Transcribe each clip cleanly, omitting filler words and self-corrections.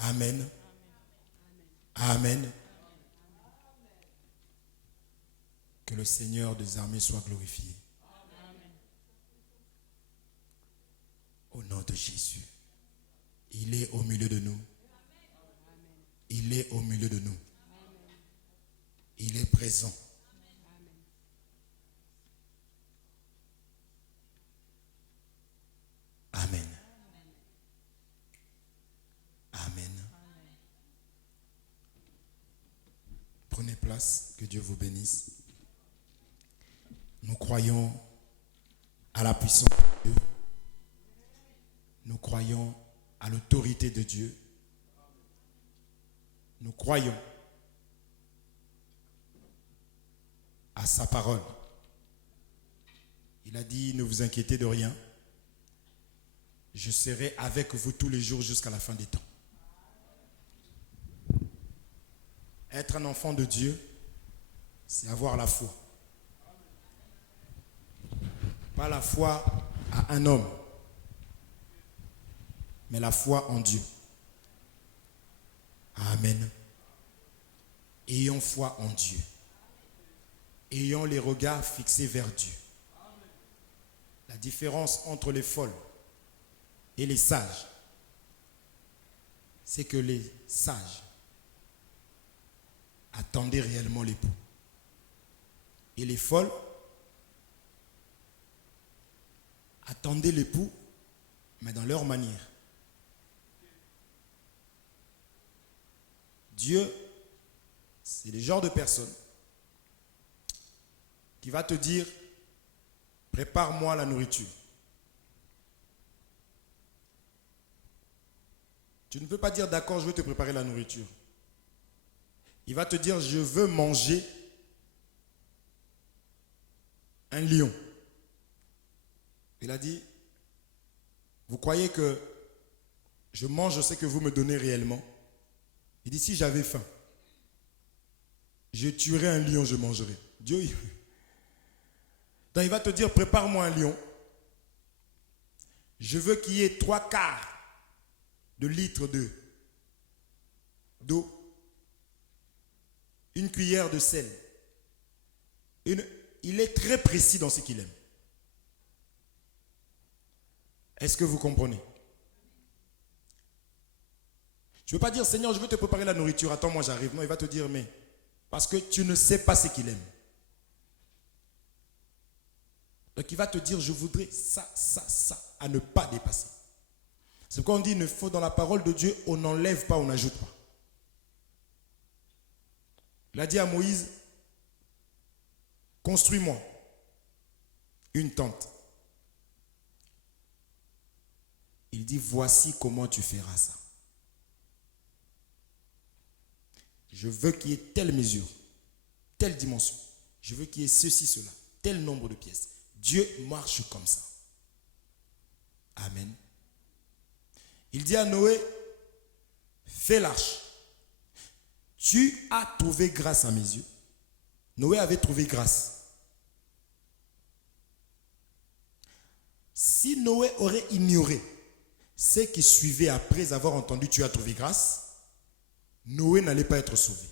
Amen. Amen. Que le Seigneur des armées soit glorifié. Au nom de Jésus. Il est au milieu de nous. Il est au milieu de nous. Il est présent. Amen. Amen. Prenez place, que Dieu vous bénisse. Nous croyons à la puissance de Dieu. Nous croyons à l'autorité de Dieu. Nous croyons à sa parole. Il a dit, ne vous inquiétez de rien. Je serai avec vous tous les jours jusqu'à la fin des temps. Être un enfant de Dieu, c'est avoir la foi. Pas la foi à un homme, mais la foi en Dieu. Amen. Ayons foi en Dieu. Ayons les regards fixés vers Dieu. La différence entre les folles et les sages, c'est que les sages attendaient réellement l'époux. Et les folles attendaient l'époux, mais dans leur manière. Dieu, c'est le genre de personne qui va te dire, prépare-moi la nourriture. Tu ne peux pas dire, d'accord, je vais te préparer la nourriture. Il va te dire, je veux manger un lion. Il a dit, vous croyez que je mange ce que vous me donnez réellement? Il dit, si j'avais faim, je tuerais un lion, je mangerais. Dieu, donc il va te dire, prépare-moi un lion. Je veux qu'il y ait 3/4 de litres d'eau, une cuillère de sel. Il est très précis dans ce qu'il aime. Est-ce que vous comprenez? Tu ne peux pas dire, Seigneur, je veux te préparer la nourriture, attends, moi j'arrive. Non, il va te dire, mais parce que tu ne sais pas ce qu'il aime. Donc il va te dire, je voudrais ça, à ne pas dépasser. C'est pourquoi on dit, il faut dans la parole de Dieu, on n'enlève pas, on n'ajoute pas. Il a dit à Moïse, construis-moi une tente. Il dit, voici comment tu feras ça. Je veux qu'il y ait telle mesure, telle dimension. Je veux qu'il y ait ceci, cela, tel nombre de pièces. Dieu marche comme ça. Amen. Il dit à Noé, fais l'arche. Tu as trouvé grâce à mes yeux. Noé avait trouvé grâce. Si Noé aurait ignoré ce qui suivait après avoir entendu tu as trouvé grâce, Noé n'allait pas être sauvé.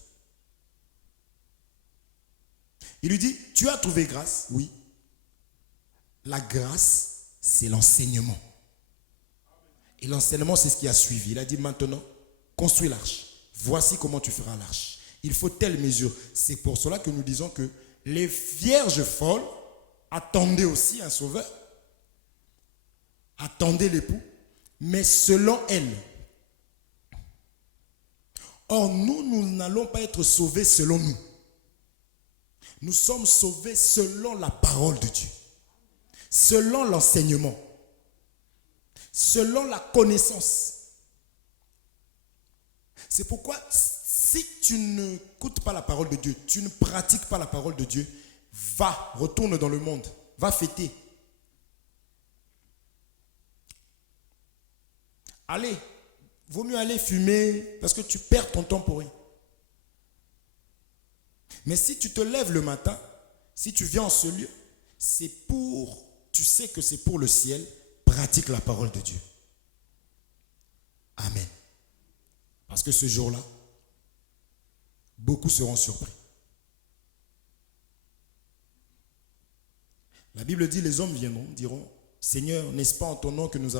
Il lui dit, tu as trouvé grâce? Oui. La grâce, c'est l'enseignement. Et l'enseignement, c'est ce qui a suivi. Il a dit maintenant, construis l'arche. Voici comment tu feras l'arche. Il faut telle mesure. C'est pour cela que nous disons que les vierges folles attendaient aussi un sauveur. Attendaient l'époux, mais selon elles. Or, nous n'allons pas être sauvés selon nous. Nous sommes sauvés selon la parole de Dieu. Selon l'enseignement. Selon la connaissance. C'est pourquoi, si tu n'écoutes pas la parole de Dieu, tu ne pratiques pas la parole de Dieu, retourne dans le monde, va fêter. Allez, vaut mieux aller fumer parce que tu perds ton temps pour rien. Mais si tu te lèves le matin, si tu viens en ce lieu, tu sais que c'est pour le ciel, pratique la parole de Dieu. Amen. Parce que ce jour-là, beaucoup seront surpris. La Bible dit, les hommes viendront, diront, Seigneur, n'est-ce pas en ton nom que nous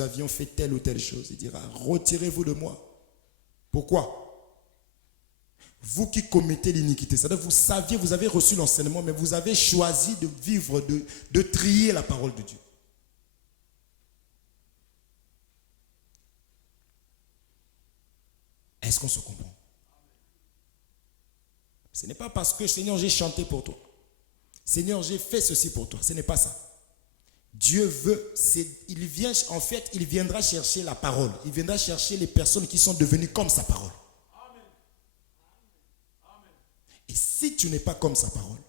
avions fait telle ou telle chose? Il dira, retirez-vous de moi. Pourquoi? Vous qui commettez l'iniquité, c'est-à-dire vous saviez, vous avez reçu l'enseignement, mais vous avez choisi de vivre, de trier la parole de Dieu. Est-ce qu'on se comprend? Ce n'est pas parce que, Seigneur, j'ai chanté pour toi. Seigneur, j'ai fait ceci pour toi. Ce n'est pas ça. Dieu veut, il viendra chercher la parole. Il viendra chercher les personnes qui sont devenues comme sa parole. Et si tu n'es pas comme sa parole,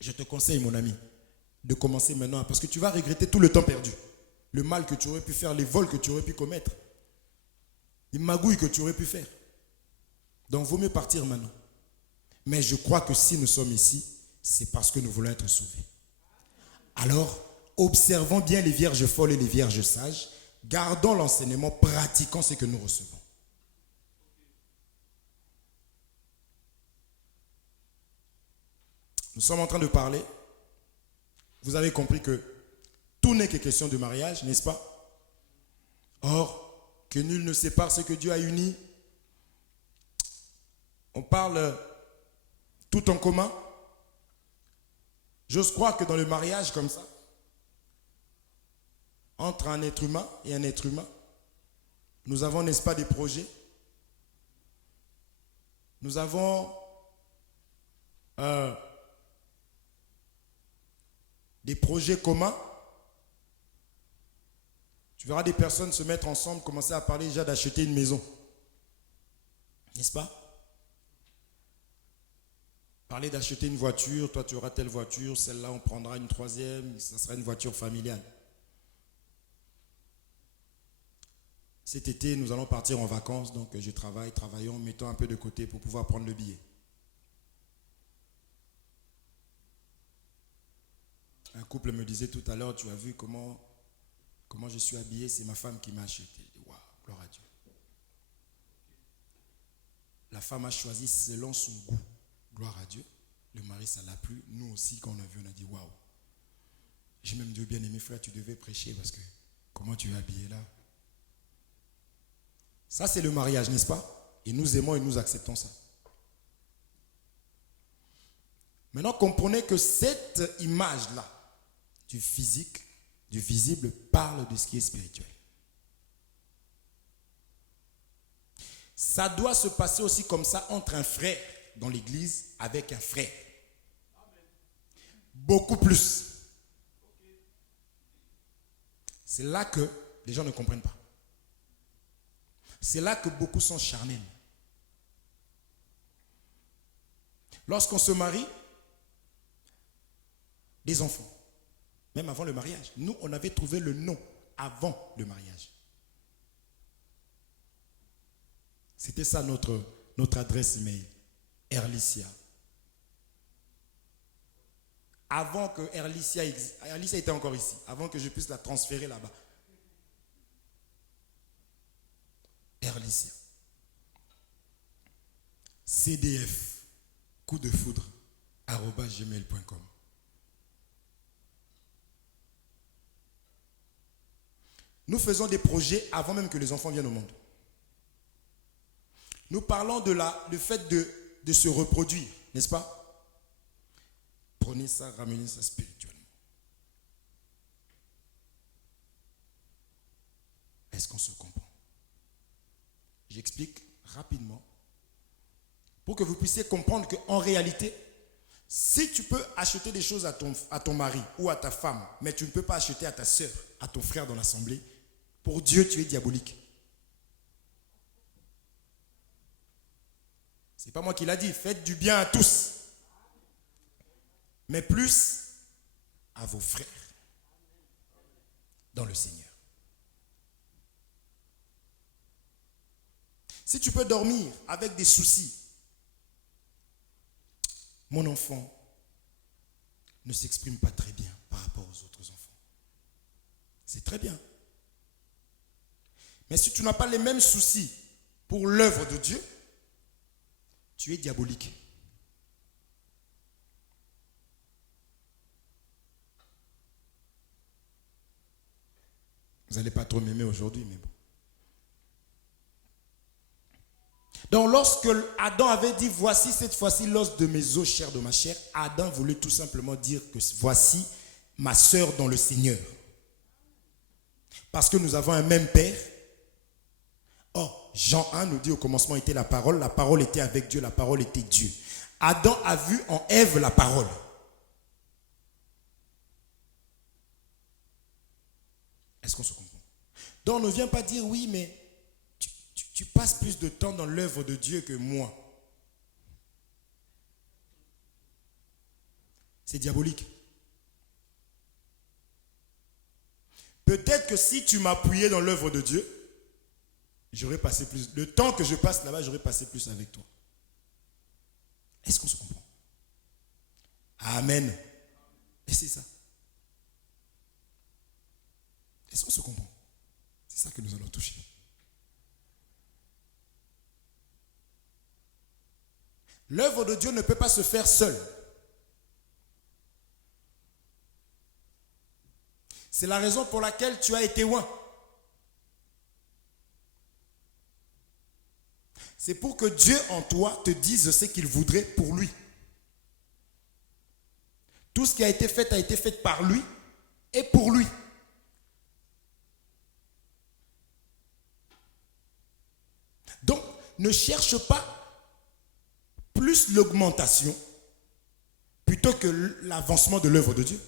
je te conseille, mon ami, de commencer maintenant, parce que tu vas regretter tout le temps perdu. Le mal que tu aurais pu faire, les vols que tu aurais pu commettre, les magouilles que tu aurais pu faire. Donc, il vaut mieux partir maintenant. Mais je crois que si nous sommes ici, c'est parce que nous voulons être sauvés. Alors, observons bien les vierges folles et les vierges sages, gardons l'enseignement, pratiquons ce que nous recevons. Nous sommes en train de parler. Vous avez compris que tout n'est que question de mariage, n'est-ce pas? Or, que nul ne sépare ce que Dieu a uni. On parle tout en commun. J'ose croire que dans le mariage comme ça, entre un être humain et un être humain, nous avons, n'est-ce pas, des projets. Nous avons des projets communs. Tu verras des personnes se mettre ensemble, commencer à parler déjà d'acheter une maison. N'est-ce pas? Parler d'acheter une voiture, toi tu auras telle voiture, celle-là on prendra une troisième, ça sera une voiture familiale. Cet été, nous allons partir en vacances, donc je travaillons, mettons un peu de côté pour pouvoir prendre le billet. Un couple me disait tout à l'heure, tu as vu comment je suis habillé, c'est ma femme qui m'a acheté. Je dis, waouh, gloire à Dieu. La femme a choisi selon son goût. Gloire à Dieu. Le mari, ça l'a plu. Nous aussi, quand on a vu, on a dit, waouh. J'ai même dit, bien aimé frère, tu devais prêcher parce que comment tu es habillé là? Ça, c'est le mariage, n'est-ce pas? Et nous aimons et nous acceptons ça. Maintenant, comprenez que cette image-là, du physique, du visible, parle de ce qui est spirituel. Ça doit se passer aussi comme ça entre un frère dans l'église avec un frère. Beaucoup plus. C'est là que les gens ne comprennent pas. C'est là que beaucoup sont charnels. Lorsqu'on se marie, des enfants, même avant le mariage. Nous, on avait trouvé le nom avant le mariage. C'était ça notre adresse email. Erlicia. Avant que Erlicia était encore ici, avant que je puisse la transférer là-bas. Erlicia. CDF, coup de foudre, @gmail.com. Nous faisons des projets avant même que les enfants viennent au monde. Nous parlons de le fait de se reproduire, n'est-ce pas? Prenez ça, ramenez ça spirituellement. Est-ce qu'on se comprend? J'explique rapidement pour que vous puissiez comprendre qu'en réalité, si tu peux acheter des choses à ton mari ou à ta femme, mais tu ne peux pas acheter à ta soeur, à ton frère dans l'assemblée, pour Dieu, tu es diabolique. Ce n'est pas moi qui l'a dit. Faites du bien à tous. Mais plus à vos frères dans le Seigneur. Si tu peux dormir avec des soucis, mon enfant ne s'exprime pas très bien par rapport aux autres enfants. C'est très bien. Mais si tu n'as pas les mêmes soucis pour l'œuvre de Dieu, tu es diabolique. Vous n'allez pas trop m'aimer aujourd'hui, mais bon. Donc lorsque Adam avait dit, voici cette fois-ci l'os de mes os, chair de ma chair, Adam voulait tout simplement dire que voici ma sœur dans le Seigneur. Parce que nous avons un même Père. Or, Jean 1 nous dit au commencement était la parole était avec Dieu, la parole était Dieu. Adam a vu en Ève la parole. Est-ce qu'on se comprend? Donc on ne vient pas dire oui, mais tu passes plus de temps dans l'œuvre de Dieu que moi. C'est diabolique. Peut-être que si tu m'appuyais dans l'œuvre de Dieu, j'aurais passé plus. Le temps que je passe là-bas, j'aurais passé plus avec toi. Est-ce qu'on se comprend? Amen. Et c'est ça. Est-ce qu'on se comprend? C'est ça que nous allons toucher. L'œuvre de Dieu ne peut pas se faire seule. C'est la raison pour laquelle tu as été oint. C'est pour que Dieu en toi te dise ce qu'il voudrait pour lui. Tout ce qui a été fait par lui et pour lui. Donc, ne cherche pas plus l'augmentation plutôt que l'avancement de l'œuvre de Dieu.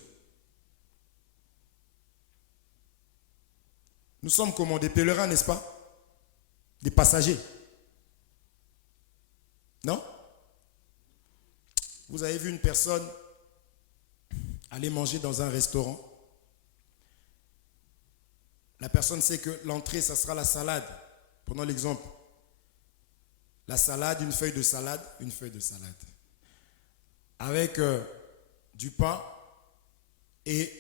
Nous sommes comme des pèlerins, n'est-ce pas? Des passagers. Non? Vous avez vu une personne aller manger dans un restaurant. La personne sait que l'entrée, ça sera la salade. Prenons l'exemple. La salade, une feuille de salade. Avec du pain et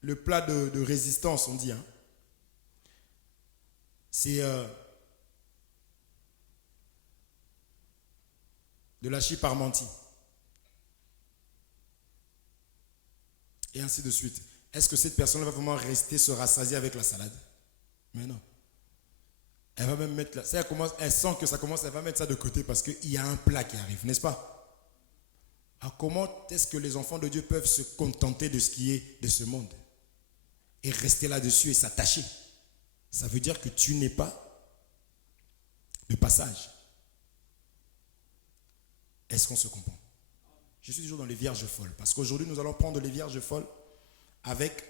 le plat de résistance, on dit. Hein. C'est de la chip parmentier. Et ainsi de suite. Est-ce que cette personne va vraiment rester se rassasier avec la salade? Mais non. Elle va même mettre là. Elle sent que ça commence, elle va mettre ça de côté parce qu'il y a un plat qui arrive, n'est-ce pas? Alors comment est-ce que les enfants de Dieu peuvent se contenter de ce qui est de ce monde et rester là-dessus et s'attacher? Ça veut dire que tu n'es pas de passage. Est-ce qu'on se comprend? Je suis toujours dans les vierges folles parce qu'aujourd'hui nous allons prendre les vierges folles avec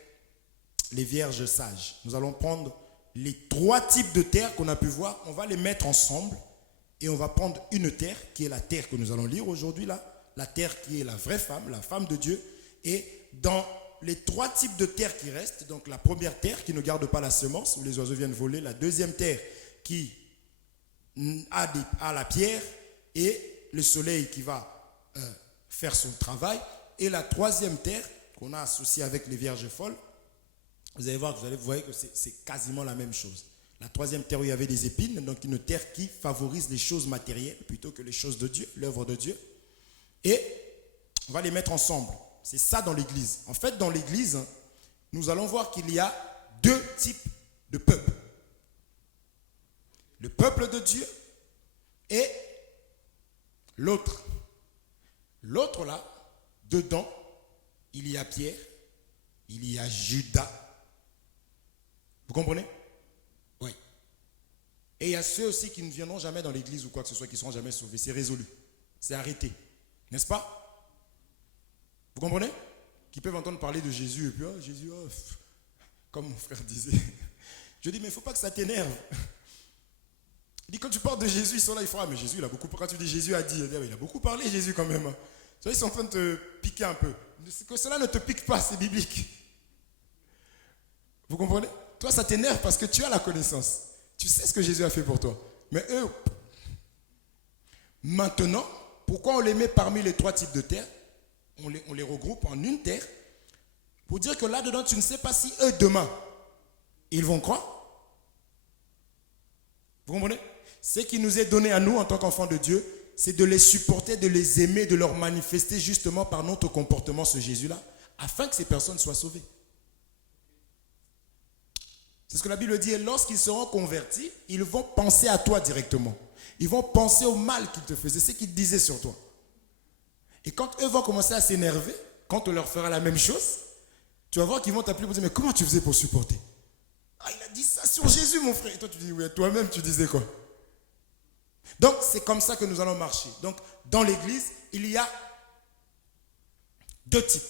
les vierges sages. Nous allons prendre les 3 types de terres qu'on a pu voir, on va les mettre ensemble et on va prendre une terre qui est la terre que nous allons lire aujourd'hui là, la terre qui est la vraie femme, la femme de Dieu. Et dans les 3 types de terres qui restent, donc la première terre qui ne garde pas la semence, où les oiseaux viennent voler, la deuxième terre qui a la pierre et le soleil qui va faire son travail, et la troisième terre qu'on a associée avec les vierges folles. Vous allez voir, vous voyez que c'est quasiment la même chose. La troisième terre où il y avait des épines, donc une terre qui favorise les choses matérielles plutôt que les choses de Dieu, l'œuvre de Dieu. Et on va les mettre ensemble. C'est ça dans l'église. En fait, dans l'église, nous allons voir qu'il y a 2 types de peuples. Le peuple de Dieu et l'autre. L'autre là, dedans, il y a Pierre, il y a Judas. Vous comprenez? Oui. Et il y a ceux aussi qui ne viendront jamais dans l'église ou quoi que ce soit, qui ne seront jamais sauvés. C'est résolu. C'est arrêté. N'est-ce pas? Vous comprenez? Qui peuvent entendre parler de Jésus et puis, oh, Jésus, oh, comme mon frère disait. Je dis, mais il ne faut pas que ça t'énerve. Il dit, quand tu parles de Jésus, ils sont là, ils font, ah, mais Jésus, il a beaucoup parlé. Quand tu dis Jésus a dit, il a beaucoup parlé, Jésus, quand même. Ils sont en train de te piquer un peu. Que cela ne te pique pas, c'est biblique. Vous comprenez? Toi, ça t'énerve parce que tu as la connaissance. Tu sais ce que Jésus a fait pour toi. Mais eux, maintenant, pourquoi on les met parmi les 3 types de terre? On les regroupe en une terre pour dire que là-dedans, tu ne sais pas si eux, demain, ils vont croire. Vous comprenez? Ce qui nous est donné à nous en tant qu'enfants de Dieu, c'est de les supporter, de les aimer, de leur manifester justement par notre comportement ce Jésus-là, afin que ces personnes soient sauvées. C'est ce que la Bible dit. Et lorsqu'ils seront convertis, ils vont penser à toi directement. Ils vont penser au mal qu'ils te faisaient, ce qu'ils disaient sur toi. Et quand eux vont commencer à s'énerver, quand on leur fera la même chose, tu vas voir qu'ils vont t'appeler pour dire, mais comment tu faisais pour supporter? Ah, il a dit ça sur Jésus, mon frère. Et toi, tu dis, oui, toi-même, tu disais quoi? Donc, c'est comme ça que nous allons marcher. Donc, dans l'église, il y a deux types.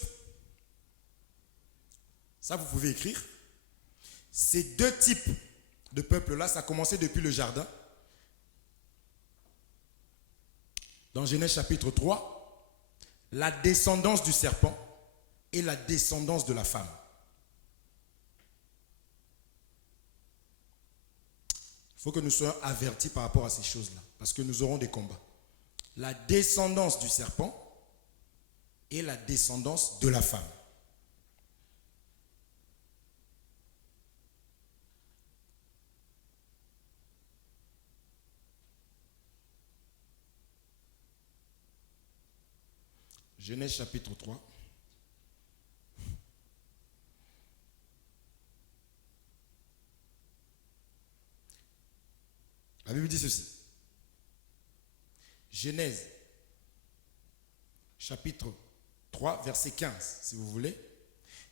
Ça, vous pouvez écrire. Ces deux types de peuples-là, ça a commencé depuis le jardin. Dans Genèse chapitre 3, la descendance du serpent et la descendance de la femme. Il faut que nous soyons avertis par rapport à ces choses-là, parce que nous aurons des combats. La descendance du serpent et la descendance de la femme. Genèse chapitre 3. La Bible dit ceci. Genèse chapitre 3, verset 15, si vous voulez.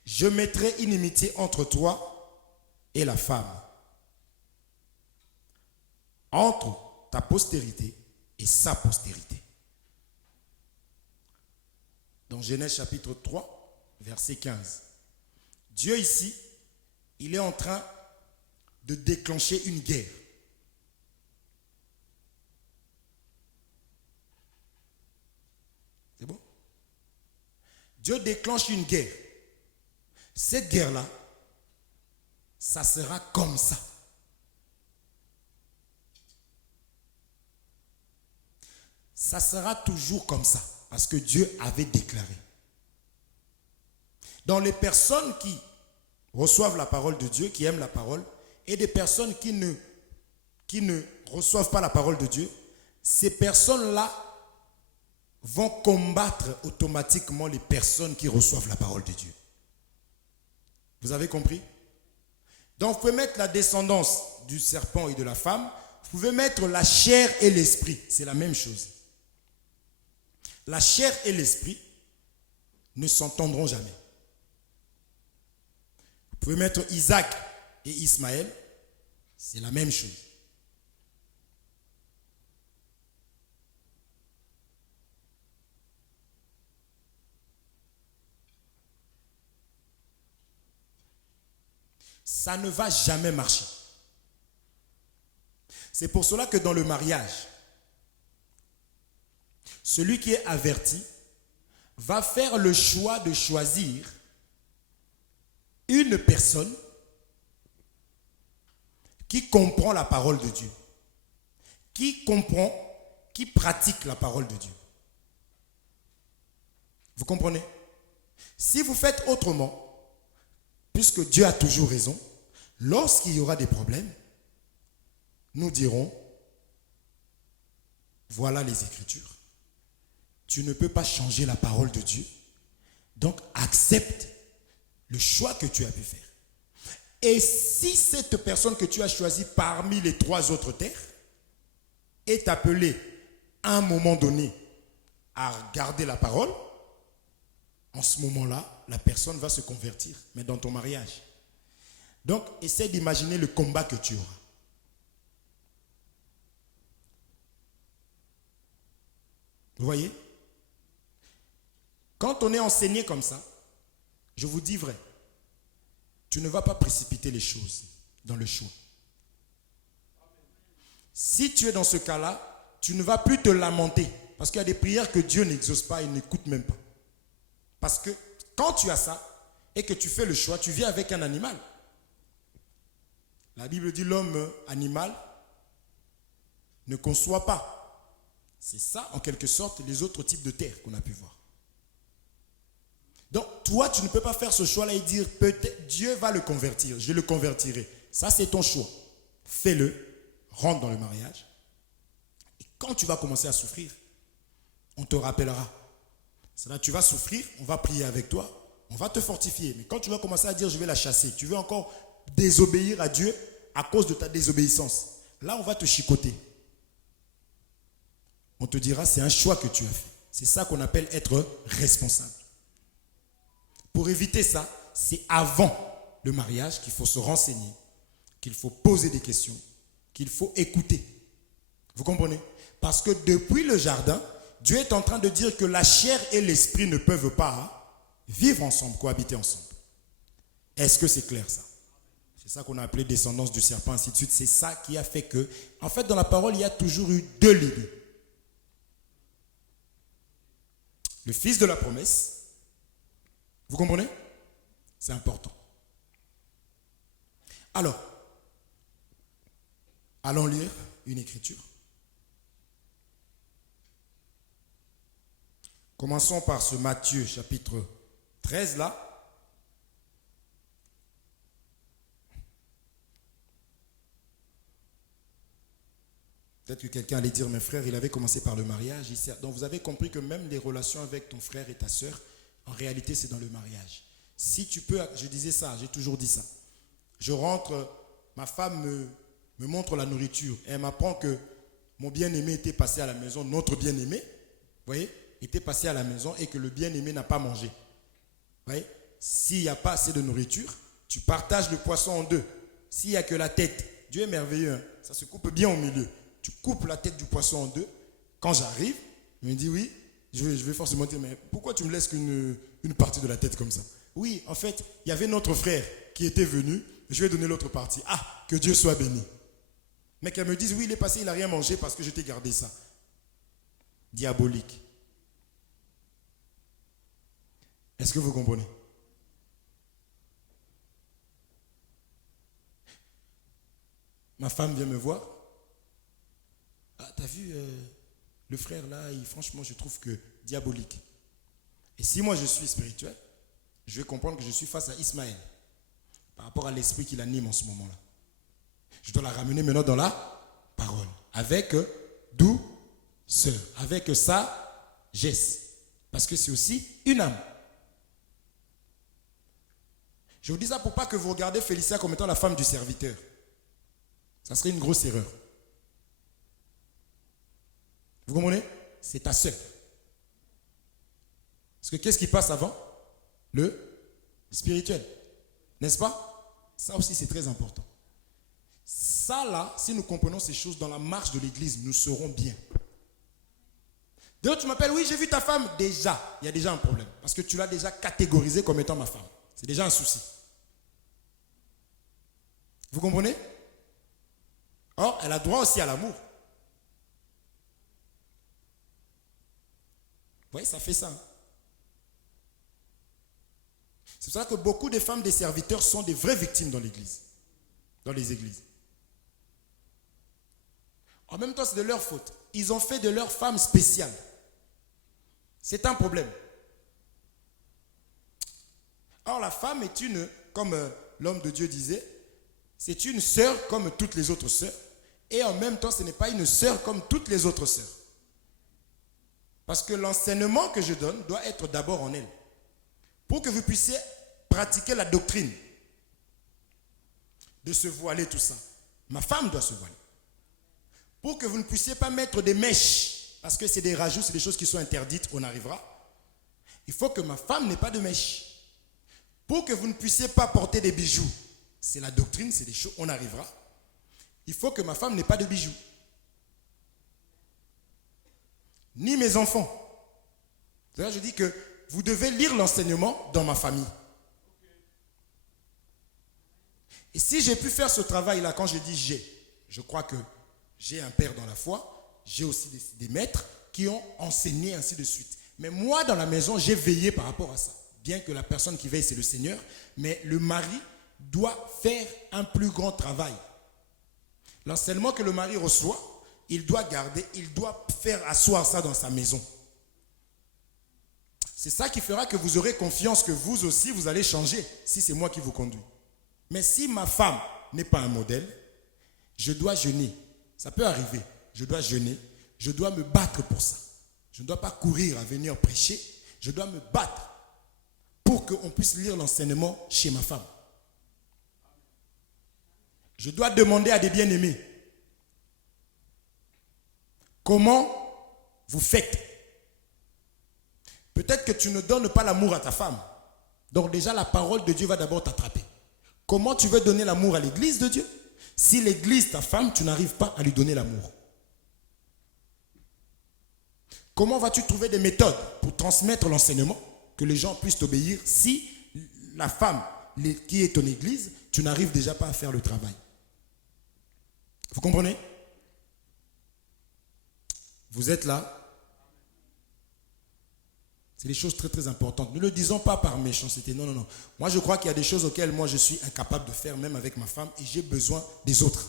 Je mettrai inimitié entre toi et la femme, entre ta postérité et sa postérité. Dans Genèse chapitre 3, verset 15. Dieu ici, il est en train de déclencher une guerre. C'est bon? Dieu déclenche une guerre. Cette guerre-là, ça sera comme ça. Ça sera toujours comme ça. Parce que Dieu avait déclaré. Dans les personnes qui reçoivent la parole de Dieu, qui aiment la parole, et des personnes qui ne reçoivent pas la parole de Dieu, ces personnes-là vont combattre automatiquement les personnes qui reçoivent la parole de Dieu. Vous avez compris? Donc vous pouvez mettre la descendance du serpent et de la femme, vous pouvez mettre la chair et l'esprit, c'est la même chose. La chair et l'esprit ne s'entendront jamais. Vous pouvez mettre Isaac et Ismaël, c'est la même chose. Ça ne va jamais marcher. C'est pour cela que dans le mariage, celui qui est averti va faire le choix de choisir une personne qui comprend la parole de Dieu, qui comprend, qui pratique la parole de Dieu. Vous comprenez? Si vous faites autrement, puisque Dieu a toujours raison, lorsqu'il y aura des problèmes, nous dirons, voilà les Écritures. Tu ne peux pas changer la parole de Dieu. Donc, accepte le choix que tu as pu faire. Et si cette personne que tu as choisie parmi les 3 autres terres est appelée à un moment donné à garder la parole, en ce moment-là, la personne va se convertir, mais dans ton mariage. Donc, essaie d'imaginer le combat que tu auras. Vous voyez? Quand on est enseigné comme ça, je vous dis vrai, tu ne vas pas précipiter les choses dans le choix. Si tu es dans ce cas-là, tu ne vas plus te lamenter, parce qu'il y a des prières que Dieu n'exauce pas et n'écoute même pas. Parce que quand tu as ça, et que tu fais le choix, tu viens avec un animal. La Bible dit l'homme animal ne conçoit pas. C'est ça, en quelque sorte, les autres types de terres qu'on a pu voir. Donc, toi, tu ne peux pas faire ce choix-là et dire, peut-être Dieu va le convertir, je le convertirai. Ça, c'est ton choix. Fais-le, rentre dans le mariage. Et quand tu vas commencer à souffrir, on te rappellera. C'est-à-dire, tu vas souffrir, on va prier avec toi, on va te fortifier. Mais quand tu vas commencer à dire, je vais la chasser, tu veux encore désobéir à Dieu à cause de ta désobéissance. Là, on va te chicoter. On te dira, c'est un choix que tu as fait. C'est ça qu'on appelle être responsable. Pour éviter ça, c'est avant le mariage qu'il faut se renseigner, qu'il faut poser des questions, qu'il faut écouter. Vous comprenez? Parce que depuis le jardin, Dieu est en train de dire que la chair et l'esprit ne peuvent pas vivre ensemble, cohabiter ensemble. Est-ce que c'est clair ça? C'est ça qu'on a appelé descendance du serpent, ainsi de suite. C'est ça qui a fait que, en fait, dans la parole, il y a toujours eu deux lignes. Le fils de la promesse, vous comprenez? C'est important. Alors, allons lire une écriture. Commençons par ce Matthieu chapitre 13 là. Peut-être que quelqu'un allait dire, mes frères, il avait commencé par le mariage. Donc vous avez compris que même les relations avec ton frère et ta soeur, en réalité, c'est dans le mariage. Si tu peux, je disais ça, j'ai toujours dit ça. Je rentre, ma femme me montre la nourriture. Elle m'apprend que mon bien-aimé était passé à la maison, notre bien-aimé, vous voyez, était passé à la maison et que le bien-aimé n'a pas mangé. Vous voyez, s'il n'y a pas assez de nourriture, tu partages le poisson en deux. S'il n'y a que la tête, Dieu est merveilleux, hein, ça se coupe bien au milieu. Tu coupes la tête du poisson en deux. Quand j'arrive, il me dit oui, je vais forcément dire, mais pourquoi tu me laisses qu'une partie de la tête comme ça? Oui, en fait, il y avait notre frère qui était venu, je lui ai donné l'autre partie. Ah, que Dieu soit béni. Mais qu'elle me dise, oui, il est passé, il n'a rien mangé parce que je t'ai gardé ça. Diabolique. Est-ce que vous comprenez? Ma femme vient me voir. Ah, t'as vu le frère là, franchement, je trouve que diabolique. Et si moi je suis spirituel, je vais comprendre que je suis face à Ismaël par rapport à l'esprit qui l'anime en ce moment-là. Je dois la ramener maintenant dans la parole, avec douceur, avec sagesse, parce que c'est aussi une âme. Je vous dis ça pour pas que vous regardez Félicia comme étant la femme du serviteur. Ça serait une grosse erreur. Vous comprenez? C'est ta sœur. Parce que qu'est-ce qui passe avant? Le spirituel. N'est-ce pas? Ça aussi, c'est très important. Ça, là, si nous comprenons ces choses dans la marche de l'église, nous serons bien. D'ailleurs, tu m'appelles, oui, j'ai vu ta femme. Déjà, il y a déjà un problème. Parce que tu l'as déjà catégorisée comme étant ma femme. C'est déjà un souci. Vous comprenez? Or, elle a droit aussi à l'amour. Vous voyez, ça fait ça. C'est pour ça que beaucoup de femmes des serviteurs sont des vraies victimes dans l'église, dans les églises. En même temps, c'est de leur faute. Ils ont fait de leur femme spéciale. C'est un problème. Or, la femme est une, comme l'homme de Dieu disait, c'est une sœur comme toutes les autres sœurs. Et en même temps, ce n'est pas une sœur comme toutes les autres sœurs. Parce que l'enseignement que je donne doit être d'abord en elle. Pour que vous puissiez pratiquer la doctrine de se voiler, tout ça. Ma femme doit se voiler. Pour que vous ne puissiez pas mettre des mèches, parce que c'est des rajouts, c'est des choses qui sont interdites, on arrivera. Il faut que ma femme n'ait pas de mèches. Pour que vous ne puissiez pas porter des bijoux, c'est la doctrine, c'est des choses, on arrivera. Il faut que ma femme n'ait pas de bijoux. Ni mes enfants. C'est-à-dire, je dis que vous devez lire l'enseignement dans ma famille. Et si j'ai pu faire ce travail-là, quand je dis j'ai, je crois que j'ai un père dans la foi, j'ai aussi des maîtres qui ont enseigné ainsi de suite. Mais moi, dans la maison, j'ai veillé par rapport à ça. Bien que la personne qui veille, c'est le Seigneur, mais le mari doit faire un plus grand travail. L'enseignement que le mari reçoit, il doit garder, il doit faire asseoir ça dans sa maison. C'est ça qui fera que vous aurez confiance que vous aussi, vous allez changer si c'est moi qui vous conduis. Mais si ma femme n'est pas un modèle, je dois jeûner Ça peut arriver. Je dois jeûner. Je dois me battre pour ça. Je ne dois pas courir à venir prêcher. Je dois me battre pour qu'on puisse lire l'enseignement chez ma femme. Je dois demander à des bien-aimés. Comment vous faites? Peut-être que tu ne donnes pas l'amour à ta femme. Donc déjà, la parole de Dieu va d'abord t'attraper. Comment tu veux donner l'amour à l'église de Dieu? Si l'église, ta femme, tu n'arrives pas à lui donner l'amour. Comment vas-tu trouver des méthodes pour transmettre l'enseignement, que les gens puissent t'obéir, si la femme qui est ton église, tu n'arrives déjà pas à faire le travail? Vous comprenez? Vous êtes là? C'est des choses très très importantes. Ne le disons pas par méchanceté. Non, non, non. Moi, je crois qu'il y a des choses auxquelles moi, je suis incapable de faire, même avec ma femme, et j'ai besoin des autres.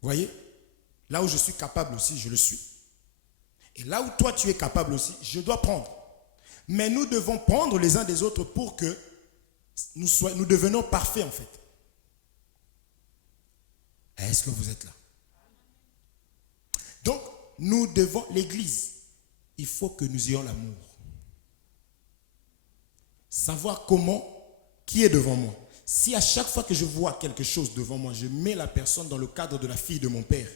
Vous voyez? Là où je suis capable aussi, je le suis. Et là où toi, tu es capable aussi, je dois prendre. Mais nous devons prendre les uns des autres pour que nous devenions parfaits, en fait. Est-ce que vous êtes là? Donc, nous devons, l'église, il faut que nous ayons l'amour. Savoir comment, qui est devant moi. Si à chaque fois que je vois quelque chose devant moi, je mets la personne dans le cadre de la fille de mon père,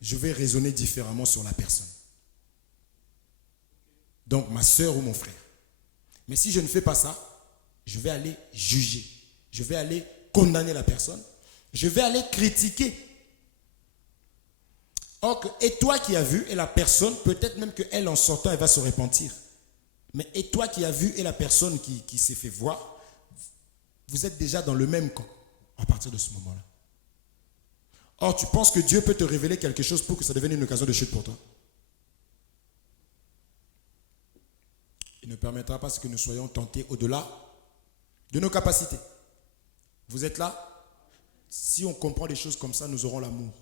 je vais raisonner différemment sur la personne. Donc, ma soeur ou mon frère. Mais si je ne fais pas ça, je vais aller juger. Je vais aller condamner la personne. Je vais aller critiquer. Or, et toi qui as vu, et la personne, peut-être même qu'elle en sortant, elle va se repentir. Mais et toi qui as vu, et la personne qui s'est fait voir, vous êtes déjà dans le même camp à partir de ce moment-là. Or, tu penses que Dieu peut te révéler quelque chose pour que ça devienne une occasion de chute pour toi? Il ne permettra pas que nous soyons tentés au-delà de nos capacités. Vous êtes là? Si on comprend des choses comme ça, nous aurons l'amour.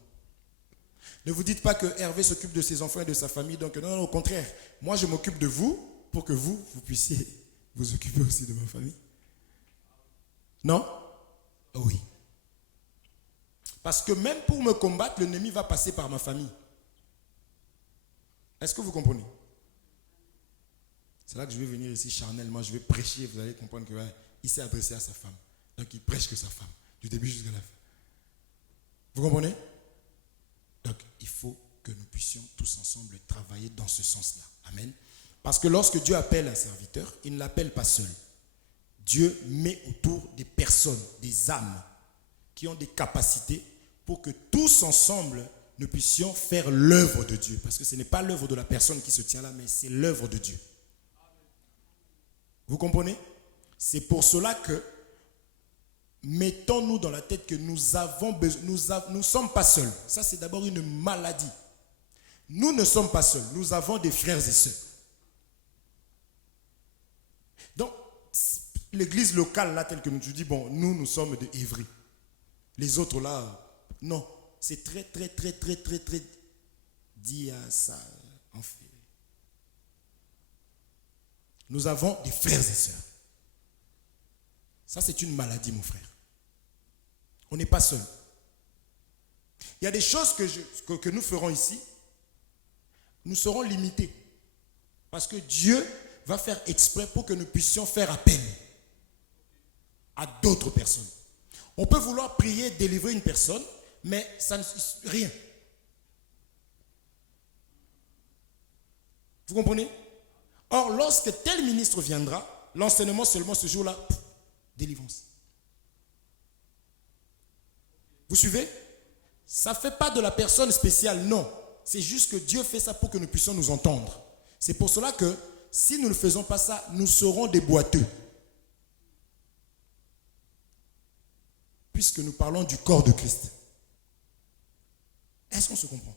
Ne vous dites pas que Hervé s'occupe de ses enfants et de sa famille. Donc non, non, au contraire. Moi, je m'occupe de vous pour que vous puissiez vous occuper aussi de ma famille. Non? Oh oui. Parce que même pour me combattre, l'ennemi va passer par ma famille. Est-ce que vous comprenez? C'est là que je vais venir ici charnellement, je vais prêcher, vous allez comprendre qu'il s'est adressé à sa femme. Donc il prêche que sa femme, du début jusqu'à la fin. Vous comprenez? Donc il faut que nous puissions tous ensemble travailler dans ce sens-là. Amen. Parce que lorsque Dieu appelle un serviteur, il ne l'appelle pas seul. Dieu met autour des personnes, des âmes, qui ont des capacités pour que tous ensemble, nous puissions faire l'œuvre de Dieu. Parce que ce n'est pas l'œuvre de la personne qui se tient là, mais c'est l'œuvre de Dieu. Vous comprenez? C'est pour cela que mettons-nous dans la tête que nous avons besoin, nous ne sommes pas seuls. Ça, c'est d'abord une maladie. Nous ne sommes pas seuls. Nous avons des frères et sœurs. Donc, l'église locale, là, telle que nous dis, bon, nous sommes de Évry. Les autres, là, non. C'est très dit à ça, en fait. Nous avons des frères et sœurs. Ça, c'est une maladie, mon frère. On n'est pas seul. Il y a des choses que nous ferons ici. Nous serons limités. Parce que Dieu va faire exprès pour que nous puissions faire appel à d'autres personnes. On peut vouloir prier, délivrer une personne, mais ça ne rien. Vous comprenez? Or, lorsque tel ministre viendra, l'enseignement seulement ce jour-là, délivrance. Vous suivez? Ça ne fait pas de la personne spéciale, non. C'est juste que Dieu fait ça pour que nous puissions nous entendre. C'est pour cela que si nous ne faisons pas ça, nous serons des boiteux. Puisque nous parlons du corps de Christ. Est-ce qu'on se comprend?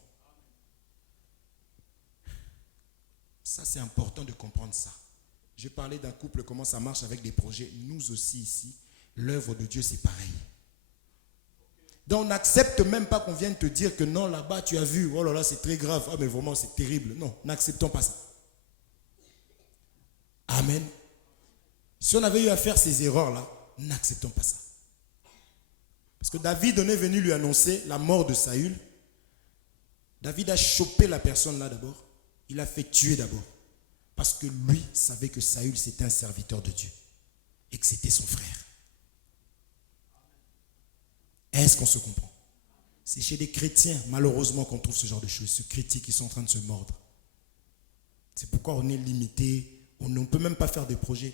Ça, c'est important de comprendre ça. Je parlais d'un couple, comment ça marche avec des projets. Nous aussi ici, l'œuvre de Dieu, c'est pareil. Donc, on n'accepte même pas qu'on vienne te dire que non, là-bas, tu as vu, oh là là, c'est très grave. Ah, mais vraiment, c'est terrible. Non, n'acceptons pas ça. Amen. Si on avait eu à faire ces erreurs-là, n'acceptons pas ça. Parce que David, on est venu lui annoncer la mort de Saül. David a chopé la personne là d'abord. Il a fait tuer d'abord. Parce que lui savait que Saül c'était un serviteur de Dieu. Et que c'était son frère. Est-ce qu'on se comprend? C'est chez des chrétiens, malheureusement, qu'on trouve ce genre de choses. Ceux critiques qui sont en train de se mordre. C'est pourquoi on est limité. On ne peut même pas faire des projets.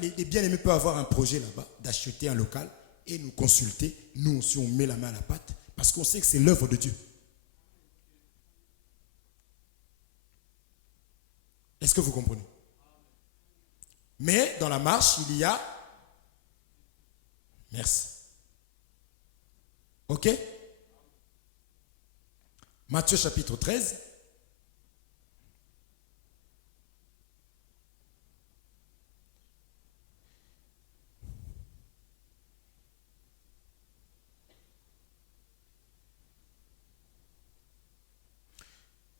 Les bien-aimés peuvent avoir un projet là-bas, d'acheter un local et nous consulter. Nous aussi, on met la main à la pâte parce qu'on sait que c'est l'œuvre de Dieu. Est-ce que vous comprenez? Mais dans la marche, il y a... Merci. Ok? Matthieu chapitre 13.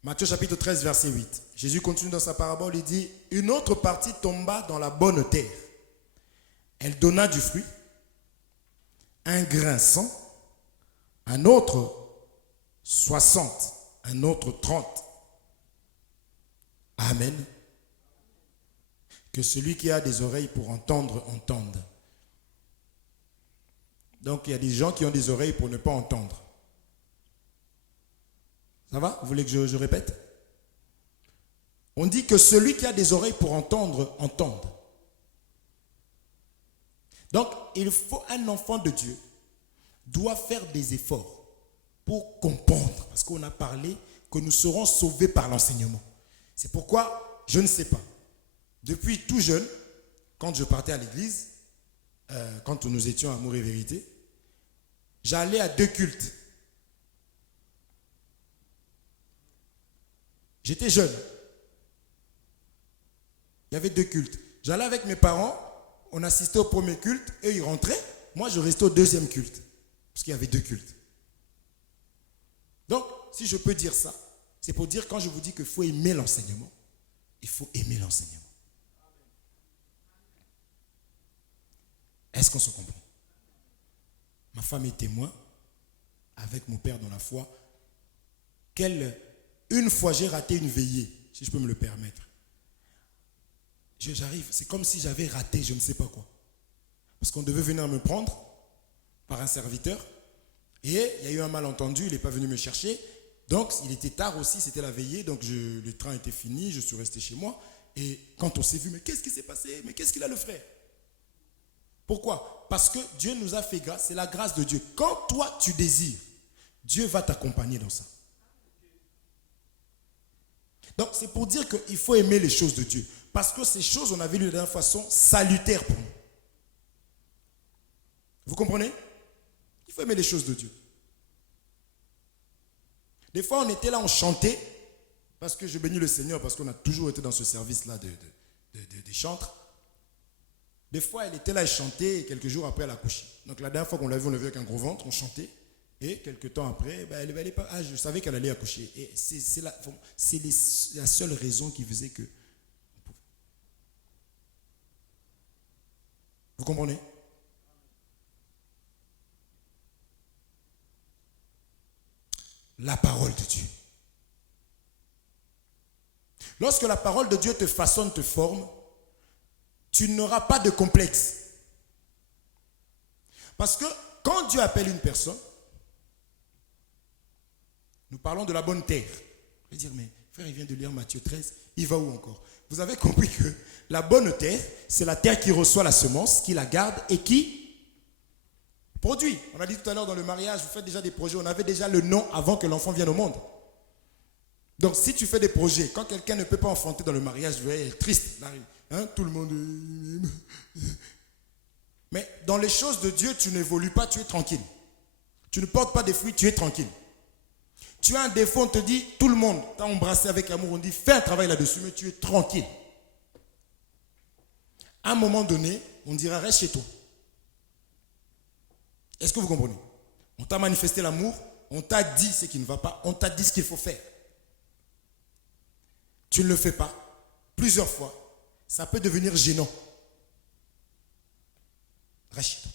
Matthieu chapitre 13, verset 8. Jésus continue dans sa parabole, il dit, une autre partie tomba dans la bonne terre. Elle donna du fruit, un grain 100, un autre 60, un autre 30. Amen. Que celui qui a des oreilles pour entendre, entende. Donc il y a des gens qui ont des oreilles pour ne pas entendre. Ça va? Vous voulez que je répète? On dit que celui qui a des oreilles pour entendre, entende. Donc, il faut un enfant de Dieu doit faire des efforts pour comprendre. Parce qu'on a parlé que nous serons sauvés par l'enseignement. C'est pourquoi, je ne sais pas. Depuis tout jeune, quand je partais à l'église, quand nous étions à Amour et Vérité, j'allais à 2 cultes. J'étais jeune. Il y avait 2 cultes. J'allais avec mes parents, on assistait au premier culte, eux ils rentraient, moi je restais au deuxième culte, parce qu'il y avait 2 cultes. Donc, si je peux dire ça, c'est pour dire quand je vous dis qu'il faut aimer l'enseignement, il faut aimer l'enseignement. Est-ce qu'on se comprend? Ma femme est témoin, avec mon père dans la foi, une fois j'ai raté une veillée, si je peux me le permettre. J'arrive, c'est comme si j'avais raté je ne sais pas quoi. Parce qu'on devait venir me prendre par un serviteur. Et il y a eu un malentendu, il n'est pas venu me chercher. Donc il était tard aussi, c'était la veillée. Donc le train était fini, je suis resté chez moi. Et quand on s'est vu, mais qu'est-ce qui s'est passé? Mais qu'est-ce qu'il a le frère? Pourquoi? Parce que Dieu nous a fait grâce, c'est la grâce de Dieu. Quand toi tu désires, Dieu va t'accompagner dans ça. Donc c'est pour dire qu'il faut aimer les choses de Dieu. Parce que ces choses, on avait lu la dernière fois, sont salutaires pour nous. Vous comprenez? Il faut aimer les choses de Dieu. Des fois, on était là, on chantait, parce que je bénis le Seigneur, parce qu'on a toujours été dans ce service-là des chantres. Des fois, elle était là, elle chantait, et quelques jours après, elle a accouché. Donc la dernière fois qu'on l'a vu, on l'a vu avec un gros ventre, on chantait. Et quelques temps après, je savais qu'elle allait accoucher. Et c'est la seule raison qui faisait que... Vous comprenez? La parole de Dieu. Lorsque la parole de Dieu te façonne, te forme, tu n'auras pas de complexe. Parce que quand Dieu appelle une personne, nous parlons de la bonne terre. Je vais dire, mais frère, il vient de lire Matthieu 13, il va où encore? Vous avez compris que la bonne terre, c'est la terre qui reçoit la semence, qui la garde et qui produit. On a dit tout à l'heure dans le mariage, vous faites déjà des projets, on avait déjà le nom avant que l'enfant vienne au monde. Donc si tu fais des projets, quand quelqu'un ne peut pas enfanter dans le mariage, vous voyez, il est triste. Hein, tout le monde... Mais dans les choses de Dieu, tu n'évolues pas, tu es tranquille. Tu ne portes pas des fruits, tu es tranquille. Tu as un défaut, on te dit, tout le monde t'a embrassé avec amour, on dit, fais un travail là-dessus, mais tu es tranquille. À un moment donné, on dira, reste chez toi. Est-ce que vous comprenez? On t'a manifesté l'amour, on t'a dit ce qui ne va pas, on t'a dit ce qu'il faut faire. Tu ne le fais pas, plusieurs fois, ça peut devenir gênant. Reste chez toi.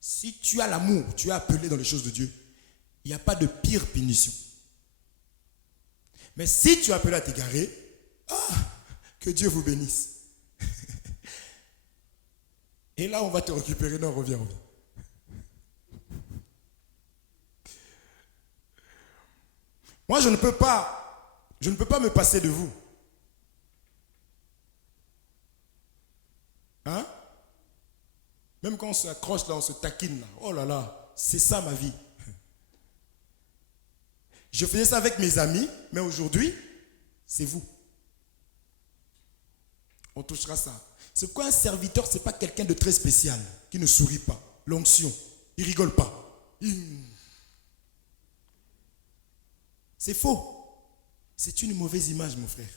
Si tu as l'amour, tu es appelé dans les choses de Dieu, Il n'y a pas de pire punition. Mais si tu appelles à t'égarer, que Dieu vous bénisse. Et là, on va te récupérer. Non, reviens. Moi, je ne peux pas me passer de vous. Hein? Même quand on s'accroche là, on se taquine là. Oh là là, c'est ça ma vie. Je faisais ça avec mes amis, mais aujourd'hui, c'est vous. On touchera ça. C'est quoi un serviteur? C'est pas quelqu'un de très spécial, qui ne sourit pas. L'onction, il rigole pas. C'est faux. C'est une mauvaise image, mon frère.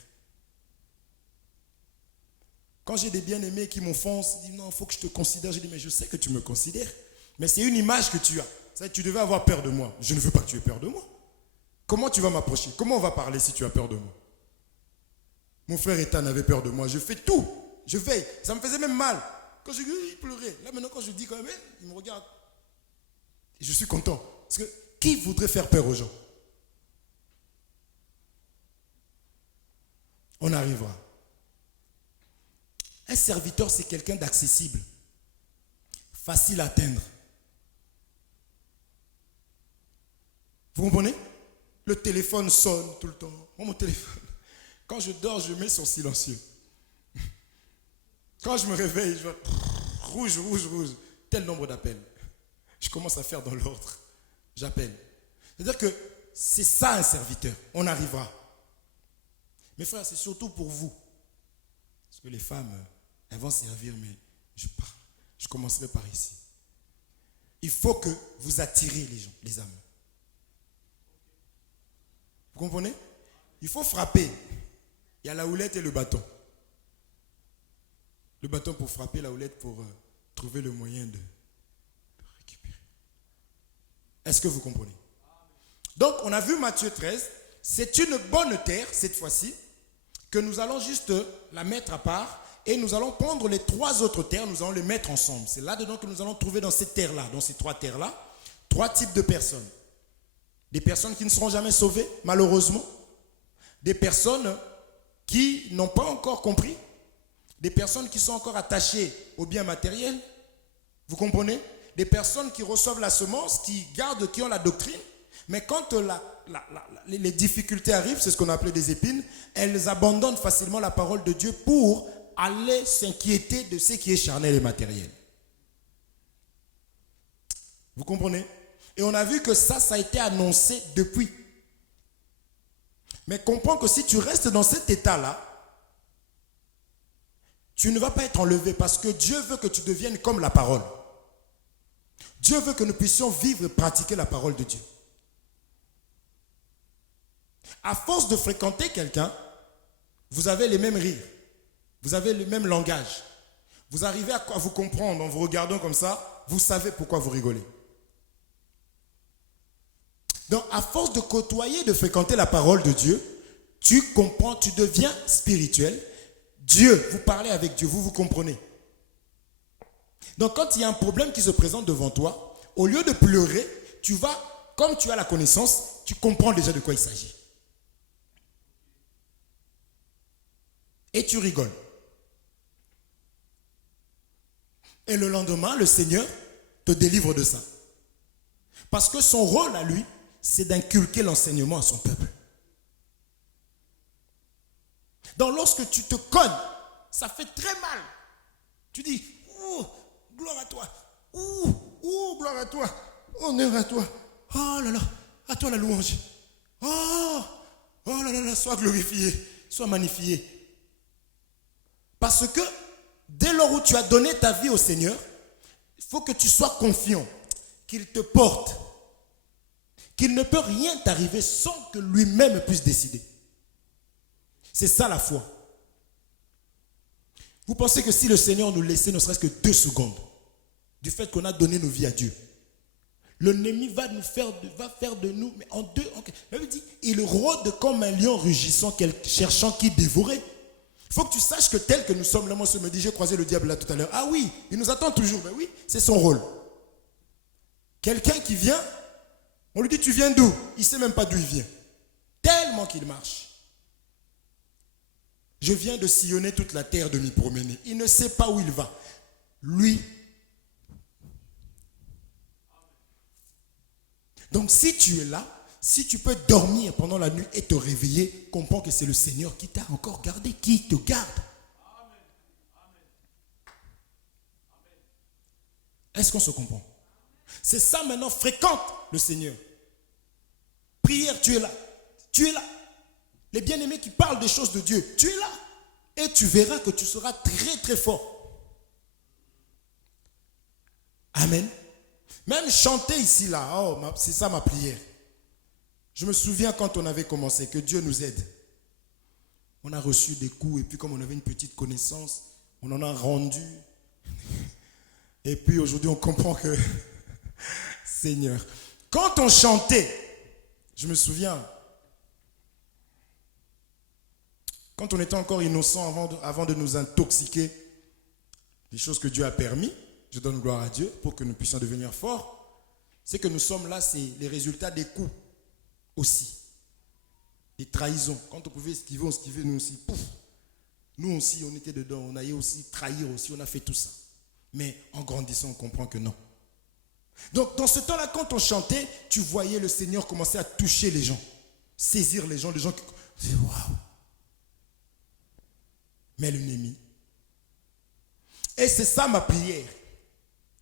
Quand j'ai des bien-aimés qui m'offensent, ils disent non, il faut que je te considère. Je dis mais je sais que tu me considères. Mais c'est une image que tu as. Ça, tu devais avoir peur de moi. Je ne veux pas que tu aies peur de moi. Comment tu vas m'approcher? Comment on va parler si tu as peur de moi? Mon frère Ethan avait peur de moi. Je fais tout. Je veille. Ça me faisait même mal. Quand je dis, il pleurait. Là maintenant, quand je dis quand même, il me regarde. Et je suis content. Parce que qui voudrait faire peur aux gens? On arrivera. Un serviteur, c'est quelqu'un d'accessible. Facile à atteindre. Vous comprenez? Le téléphone sonne tout le temps. Moi, mon téléphone, quand je dors, je mets sur silencieux. Quand je me réveille, je vois rouge. Tel nombre d'appels. Je commence à faire dans l'ordre. J'appelle. C'est-à-dire que c'est ça un serviteur. On arrivera. Mes frères, c'est surtout pour vous. Parce que les femmes, elles vont servir, mais je pars. Je commencerai par ici. Il faut que vous attiriez les gens, les âmes. Vous comprenez? Il faut frapper. Il y a la houlette et le bâton. Le bâton pour frapper, la houlette pour trouver le moyen de récupérer. Est-ce que vous comprenez? Donc, on a vu Matthieu 13. C'est une bonne terre, cette fois-ci, que nous allons juste la mettre à part et nous allons prendre les 3 autres terres, nous allons les mettre ensemble. C'est là-dedans que nous allons trouver dans cette terre-là, dans ces 3 terres-là, 3 types de personnes. Des personnes qui ne seront jamais sauvées, malheureusement. Des personnes qui n'ont pas encore compris. Des personnes qui sont encore attachées aux biens matériels. Vous comprenez? Des personnes qui reçoivent la semence, qui gardent, qui ont la doctrine. Mais quand les difficultés arrivent, c'est ce qu'on appelait des épines, elles abandonnent facilement la parole de Dieu pour aller s'inquiéter de ce qui est charnel et matériel. Vous comprenez? Et on a vu que ça a été annoncé depuis. Mais comprends que si tu restes dans cet état-là, tu ne vas pas être enlevé parce que Dieu veut que tu deviennes comme la parole. Dieu veut que nous puissions vivre et pratiquer la parole de Dieu. À force de fréquenter quelqu'un, vous avez les mêmes rires, vous avez le même langage. Vous arrivez à vous comprendre en vous regardant comme ça, vous savez pourquoi vous rigolez. Donc, à force de côtoyer, de fréquenter la parole de Dieu, tu comprends, tu deviens spirituel. Dieu, vous parlez avec Dieu, vous comprenez. Donc, quand il y a un problème qui se présente devant toi, au lieu de pleurer, tu vas, comme tu as la connaissance, tu comprends déjà de quoi il s'agit. Et tu rigoles. Et le lendemain, le Seigneur te délivre de ça. Parce que son rôle à lui, c'est d'inculquer l'enseignement à son peuple. Donc lorsque tu te cognes, ça fait très mal. Tu dis, oh, gloire à toi. Oh, gloire à toi. Honneur à toi. Oh là là, à toi la louange. Oh là là, sois glorifié, sois magnifié. Parce que dès lors où tu as donné ta vie au Seigneur, il faut que tu sois confiant qu'il te porte, qu'il ne peut rien t'arriver sans que lui-même puisse décider. C'est ça la foi. Vous pensez que si le Seigneur nous laissait ne serait-ce que 2 secondes, du fait qu'on a donné nos vies à Dieu, l'ennemi va faire de nous, mais en 2, la Bible dit, il rôde comme un lion rugissant, cherchant qui dévorer. Il faut que tu saches que tel que nous sommes là, moi je me dis, j'ai croisé le diable là tout à l'heure. Ah oui, il nous attend toujours, mais oui, c'est son rôle. Quelqu'un qui vient, On lui dit, tu viens d'où? Il ne sait même pas d'où il vient. Tellement qu'il marche. Je viens de sillonner toute la terre, de m'y promener. Il ne sait pas où il va. Lui. Donc si tu es là, si tu peux dormir pendant la nuit et te réveiller, comprends que c'est le Seigneur qui t'a encore gardé, qui te garde. Est-ce qu'on se comprend? C'est ça maintenant, fréquente le Seigneur. Prière, tu es là. Tu es là. Les bien-aimés qui parlent des choses de Dieu, tu es là. Et tu verras que tu seras très très fort. Amen. Même chanter ici, là, oh, c'est ça ma prière. Je me souviens quand on avait commencé, que Dieu nous aide. On a reçu des coups et puis comme on avait une petite connaissance, on en a rendu. Et puis aujourd'hui on comprend que, Seigneur, quand on chantait, je me souviens, quand on était encore innocent avant de nous intoxiquer, des choses que Dieu a permis, je donne gloire à Dieu pour que nous puissions devenir forts, c'est que nous sommes là, c'est les résultats des coups aussi. Des trahisons. Quand on pouvait esquiver, on esquivait, nous aussi. Pouf. Nous aussi, on était dedans, on allait aussi trahir aussi, on a fait tout ça. Mais en grandissant, on comprend que non. Donc dans ce temps-là, quand on chantait, tu voyais le Seigneur commencer à toucher les gens, saisir les gens qui... Waouh. Mais l'ennemi. Et c'est ça ma prière,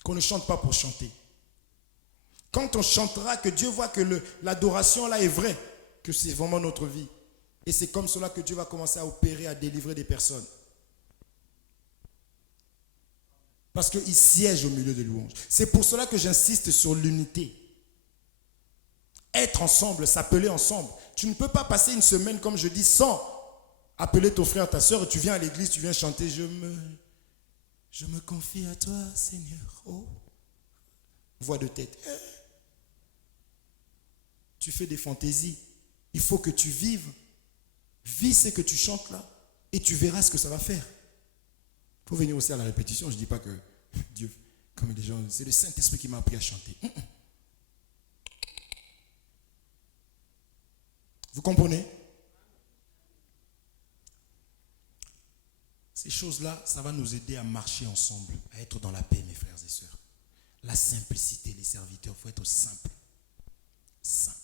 qu'on ne chante pas pour chanter. Quand on chantera, que Dieu voit que l'adoration là est vraie, que c'est vraiment notre vie. Et c'est comme cela que Dieu va commencer à opérer, à délivrer des personnes. Parce qu'il siège au milieu des louanges. C'est pour cela que j'insiste sur l'unité. Être ensemble, s'appeler ensemble. Tu ne peux pas passer une semaine, comme je dis, sans appeler ton frère, ta soeur, et tu viens à l'église, tu viens chanter, je me confie à toi, Seigneur. Oh. Voix de tête. Tu fais des fantaisies. Il faut que tu vives. Vis ce que tu chantes là. Et tu verras ce que ça va faire. Il faut venir aussi à la répétition. Je ne dis pas que Dieu, comme des gens, c'est le Saint-Esprit qui m'a appris à chanter. Vous comprenez? Ces choses-là, ça va nous aider à marcher ensemble, à être dans la paix, mes frères et sœurs. La simplicité, les serviteurs, il faut être simple. Simple.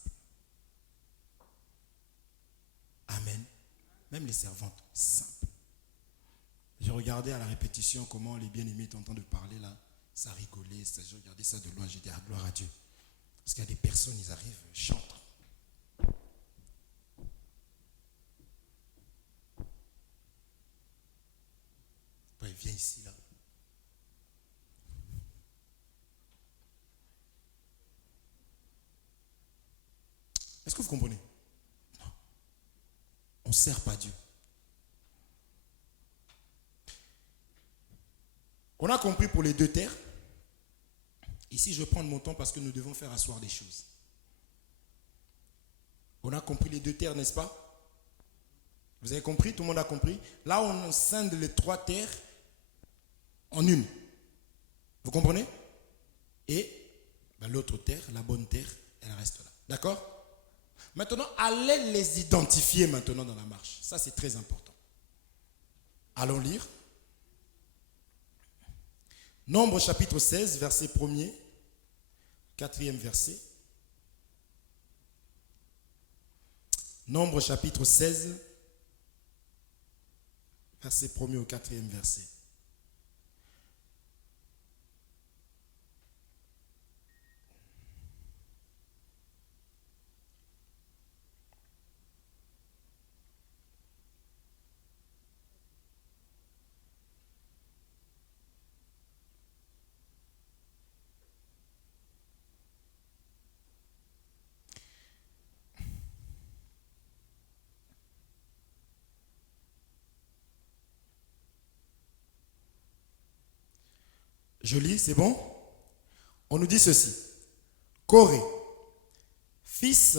Amen. Même les servantes, simple. J'ai regardé à la répétition comment les bien-aimés étaient en train de parler là. Ça rigolait, j'ai regardé ça de loin, j'ai dit gloire à Dieu. Parce qu'il y a des personnes, ils arrivent, chantent. Après, viens ici là. Est-ce que vous comprenez? Non. On ne sert pas Dieu. On a compris pour les deux terres. Ici, je vais prendre mon temps parce que nous devons faire asseoir des choses. On a compris les deux terres, n'est-ce pas? Vous avez compris? Tout le monde a compris? Là, on scinde les trois terres en une. Vous comprenez? Et l'autre terre, la bonne terre, elle reste là. D'accord? Maintenant, allez les identifier maintenant dans la marche. Ça, c'est très important. Allons lire. Nombre chapitre 16, verset 1er, 4e verset. Nombre chapitre 16, verset 1er au 4e verset. Je lis, c'est bon? On nous dit ceci. Coré, fils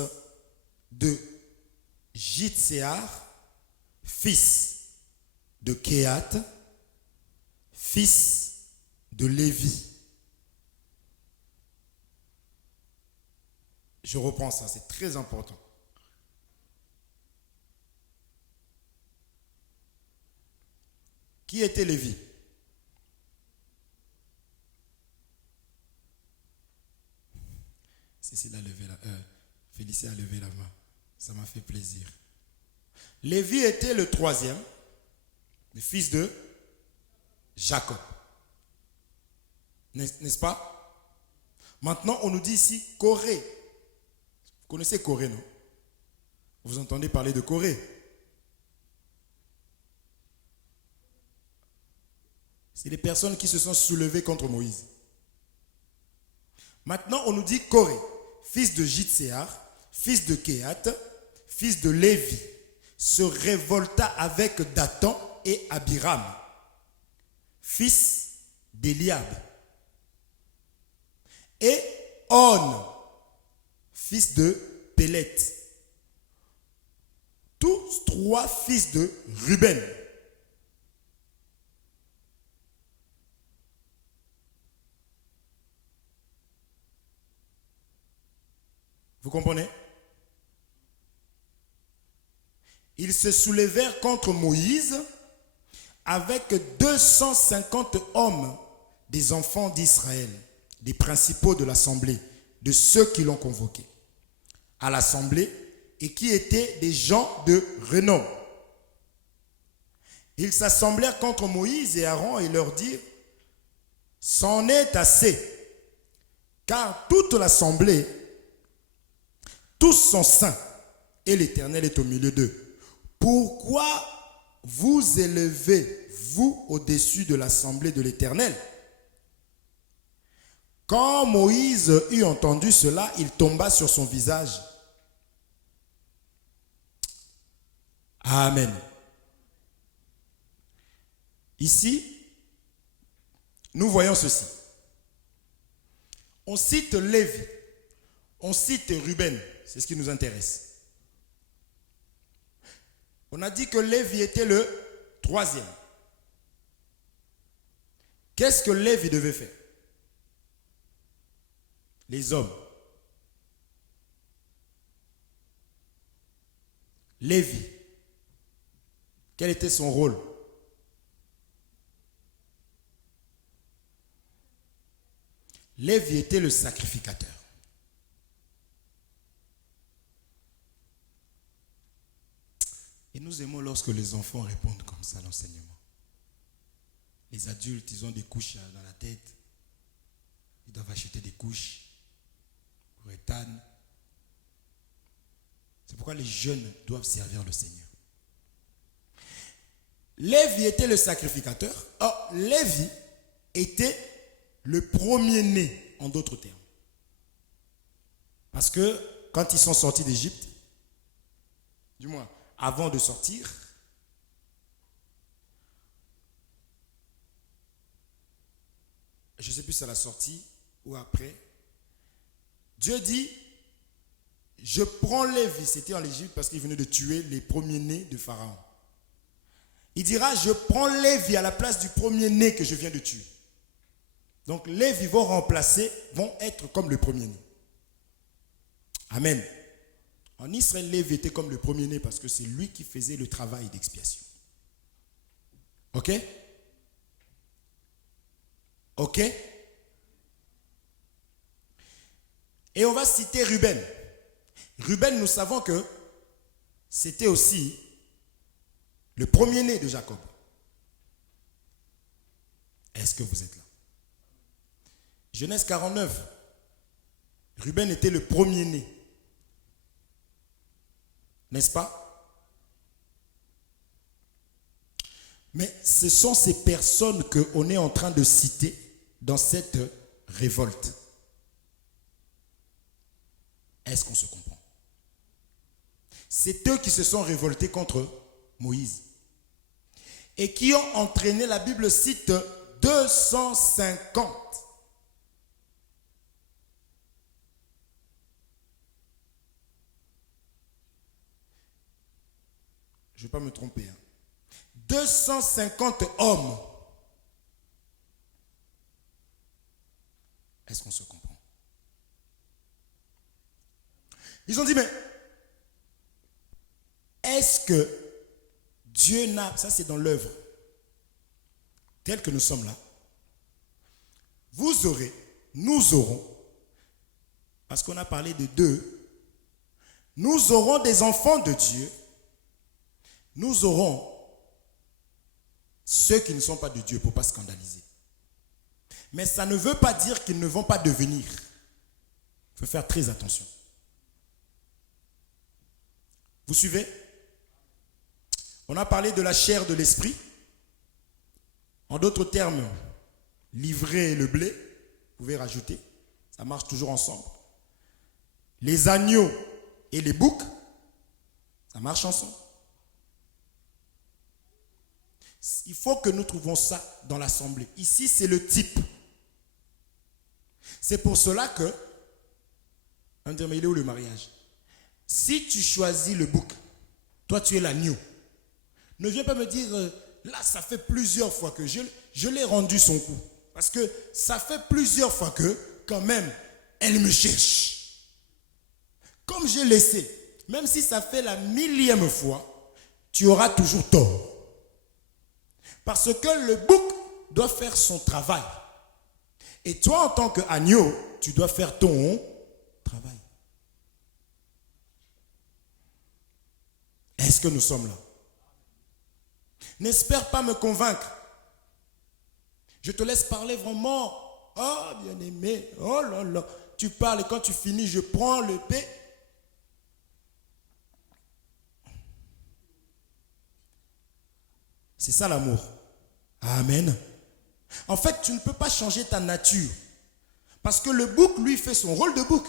de Jitséar, fils de Kéat, fils de Lévi. Je reprends ça, c'est très important. Qui était Lévi? Cécile a levé Félicie a levé la main. Ça m'a fait plaisir. Lévi était le troisième, le fils de Jacob. N'est-ce pas? Maintenant, on nous dit ici Corée. Vous connaissez Corée, non? Vous entendez parler de Corée? C'est les personnes qui se sont soulevées contre Moïse. Maintenant, on nous dit Corée, fils de Jitséar, fils de Kéhat, fils de Lévi, se révolta avec Dathan et Abiram, fils d'Éliab, et On, fils de Pélet, tous trois fils de Ruben. Vous comprenez? Ils se soulevèrent contre Moïse avec 250 hommes des enfants d'Israël, des principaux de l'assemblée, de ceux qui l'ont convoqué à l'assemblée et qui étaient des gens de renom. Ils s'assemblèrent contre Moïse et Aaron et leur dirent: c'en est assez, car toute l'assemblée, tous sont saints et l'Éternel est au milieu d'eux. Pourquoi vous élevez-vous au-dessus de l'assemblée de l'Éternel? Quand Moïse eut entendu cela, il tomba sur son visage. Amen. Ici, nous voyons ceci. On cite Lévi, on cite Ruben, c'est ce qui nous intéresse. On a dit que Lévi était le troisième. Qu'est-ce que Lévi devait faire? Les hommes. Lévi, quel était son rôle? Lévi était le sacrificateur. Et nous aimons lorsque les enfants répondent comme ça à l'enseignement. Les adultes, ils ont des couches dans la tête. Ils doivent acheter des couches pour Ethan. C'est pourquoi les jeunes doivent servir le Seigneur. Lévi était le sacrificateur. Or, Lévi était le premier-né, en d'autres termes. Parce que quand ils sont sortis d'Égypte, du moins avant de sortir, je ne sais plus si c'est à la sortie ou après, Dieu dit: je prends Lévi, c'était en Égypte parce qu'il venait de tuer les premiers-nés de Pharaon. Il dira: je prends Lévi à la place du premier-né que je viens de tuer. Donc Lévi vont être comme le premier-né. Amen. En Israël, Lévi était comme le premier-né parce que c'est lui qui faisait le travail d'expiation. Ok? Ok? Et on va citer Ruben. Ruben, nous savons que c'était aussi le premier-né de Jacob. Est-ce que vous êtes là? Genèse 49. Ruben était le premier-né. N'est-ce pas? Mais ce sont ces personnes qu'on est en train de citer dans cette révolte. Est-ce qu'on se comprend? C'est eux qui se sont révoltés contre Moïse et qui ont entraîné, la Bible cite 250. Je ne vais pas me tromper. 250 hommes. Est-ce qu'on se comprend? Ils ont dit, mais est-ce que Dieu n'a... Ça, c'est dans l'œuvre. Tel que nous sommes là. Vous aurez, nous aurons, parce qu'on a parlé de deux, nous aurons des enfants de Dieu, nous aurons ceux qui ne sont pas de Dieu pour ne pas scandaliser. Mais ça ne veut pas dire qu'ils ne vont pas devenir. Il faut faire très attention. Vous suivez? On a parlé de la chair de l'esprit. En d'autres termes, l'ivraie et le blé, vous pouvez rajouter, ça marche toujours ensemble. Les agneaux et les boucs, ça marche ensemble. Il faut que nous trouvions ça dans l'assemblée. Ici, c'est le type. C'est pour cela que, on dit, mais il est où le mariage? Si tu choisis le bouc, toi tu es l'agneau, ne viens pas me dire, là ça fait plusieurs fois que je l'ai rendu son coup. Parce que ça fait plusieurs fois que, quand même, elle me cherche. Comme j'ai laissé, même si ça fait la 1000e fois, tu auras toujours tort. Parce que le bouc doit faire son travail. Et toi, en tant qu'agneau, tu dois faire ton travail. Est-ce que nous sommes là? N'espère pas me convaincre. Je te laisse parler vraiment. Oh, bien-aimé, oh là là. Tu parles et quand tu finis, je prends le P. C'est ça l'amour. Amen. En fait, tu ne peux pas changer ta nature. Parce que le bouc, lui, fait son rôle de bouc.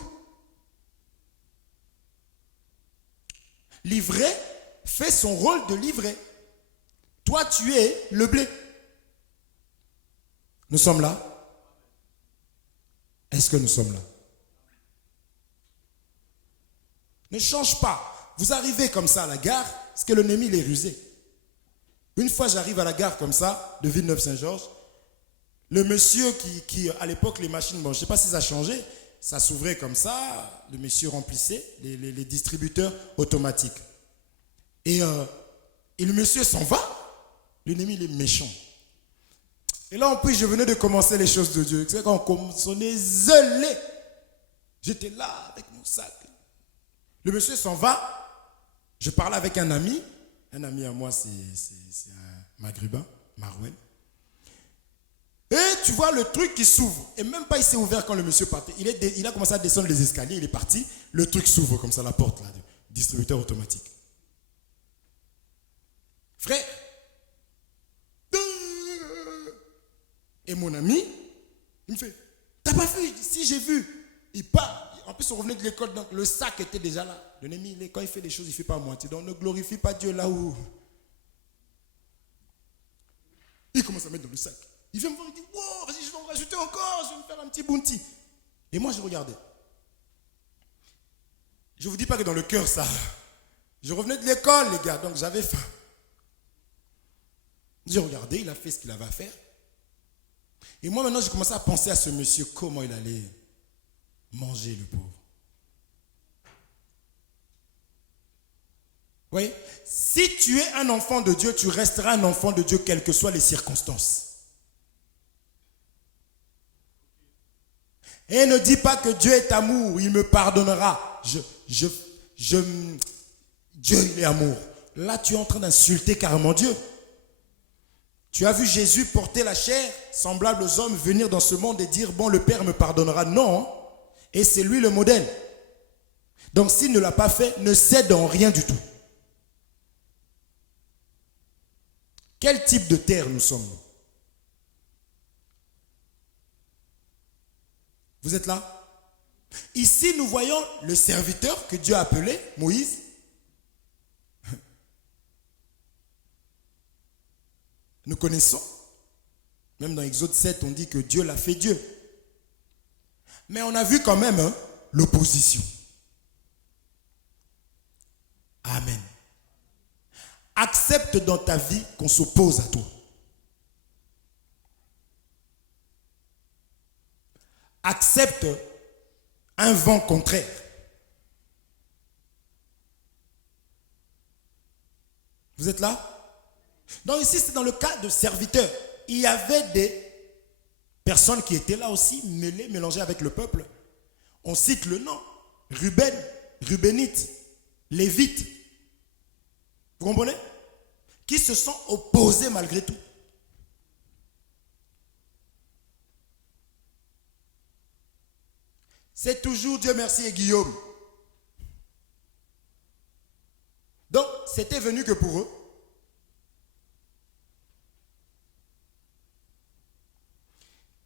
L'ivraie fait son rôle de livret. Toi, tu es le blé. Nous sommes là? Est-ce que nous sommes là? Ne change pas. Vous arrivez comme ça à la gare, parce que l'ennemi, il est rusé. Une fois, j'arrive à la gare comme ça, de Villeneuve-Saint-Georges, le monsieur qui à l'époque, les machines, bon, je ne sais pas si ça a changé, ça s'ouvrait comme ça, le monsieur remplissait les distributeurs automatiques. Et le monsieur s'en va, l'ennemi, il est méchant. Et là, en plus, je venais de commencer les choses de Dieu. C'est quand on est zélé. J'étais là avec mon sac. Le monsieur s'en va. Je parlais avec un ami. Un ami à moi, c'est un maghrébin, Marouel. Et tu vois le truc qui s'ouvre. Et même pas il s'est ouvert quand le monsieur partait. Il a commencé à descendre les escaliers, il est parti. Le truc s'ouvre comme ça, la porte là, du distributeur automatique. Frère. Et mon ami, il me fait, t'as pas vu? Si, j'ai vu. Il part. En plus, on revenait de l'école, donc le sac était déjà là. L'ennemi, quand il fait des choses, il ne fait pas à moitié. Donc ne glorifie pas Dieu là où. Il commence à mettre dans le sac. Il vient me voir, il dit, wow, vas-y, je vais en rajouter encore, je vais me faire un petit bounty. Et moi, je regardais. Je ne vous dis pas que dans le cœur, ça. Je revenais de l'école, les gars, donc j'avais faim. J'ai regardé, il a fait ce qu'il avait à faire. Et moi, maintenant, j'ai commencé à penser à ce monsieur, comment il allait manger, le pauvre. Oui. Si tu es un enfant de Dieu, tu resteras un enfant de Dieu, quelles que soient les circonstances. Et ne dis pas que Dieu est amour, il me pardonnera. Dieu, il est amour. Là, tu es en train d'insulter carrément Dieu. Tu as vu Jésus porter la chair, semblable aux hommes, venir dans ce monde et dire, bon, le Père me pardonnera. Non. Et c'est lui le modèle. Donc, s'il ne l'a pas fait, ne cède en rien du tout. Quel type de terre nous sommes? Vous êtes là? Ici, nous voyons le serviteur que Dieu a appelé, Moïse. Nous connaissons. Même dans Exode 7, on dit que Dieu l'a fait Dieu. Mais on a vu quand même l'opposition. Amen. Accepte dans ta vie qu'on s'oppose à toi. Accepte un vent contraire. Vous êtes là? Donc ici, c'est dans le cas de serviteurs. Il y avait des personnes qui étaient là aussi, mêlées, mélangées avec le peuple. On cite le nom. Ruben, Rubénite, Lévite. Vous comprenez? Qui se sont opposés malgré tout. C'est toujours Dieu merci et Guillaume. Donc, c'était venu que pour eux.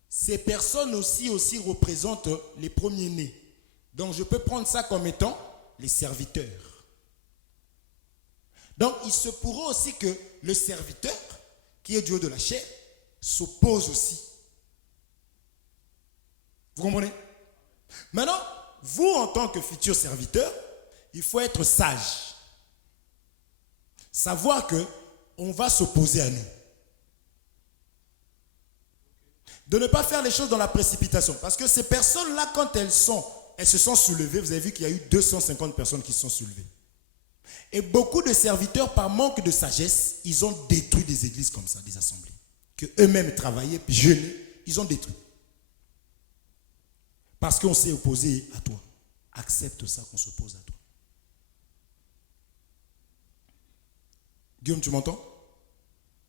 Ces personnes aussi représentent les premiers-nés. Donc, je peux prendre ça comme étant les serviteurs. Donc, il se pourrait aussi que le serviteur, qui est du haut de la chair, s'oppose aussi. Vous comprenez? Maintenant, vous, en tant que futur serviteur, il faut être sage. Savoir que on va s'opposer à nous. De ne pas faire les choses dans la précipitation. Parce que ces personnes-là, quand elles se sont soulevées, vous avez vu qu'il y a eu 250 personnes qui se sont soulevées. Et beaucoup de serviteurs, par manque de sagesse, ils ont détruit des églises comme ça, des assemblées. Que eux-mêmes travaillaient, puis jeûnaient, ils ont détruit. Parce qu'on s'est opposé à toi. Accepte ça qu'on s'oppose à toi. Guillaume, tu m'entends?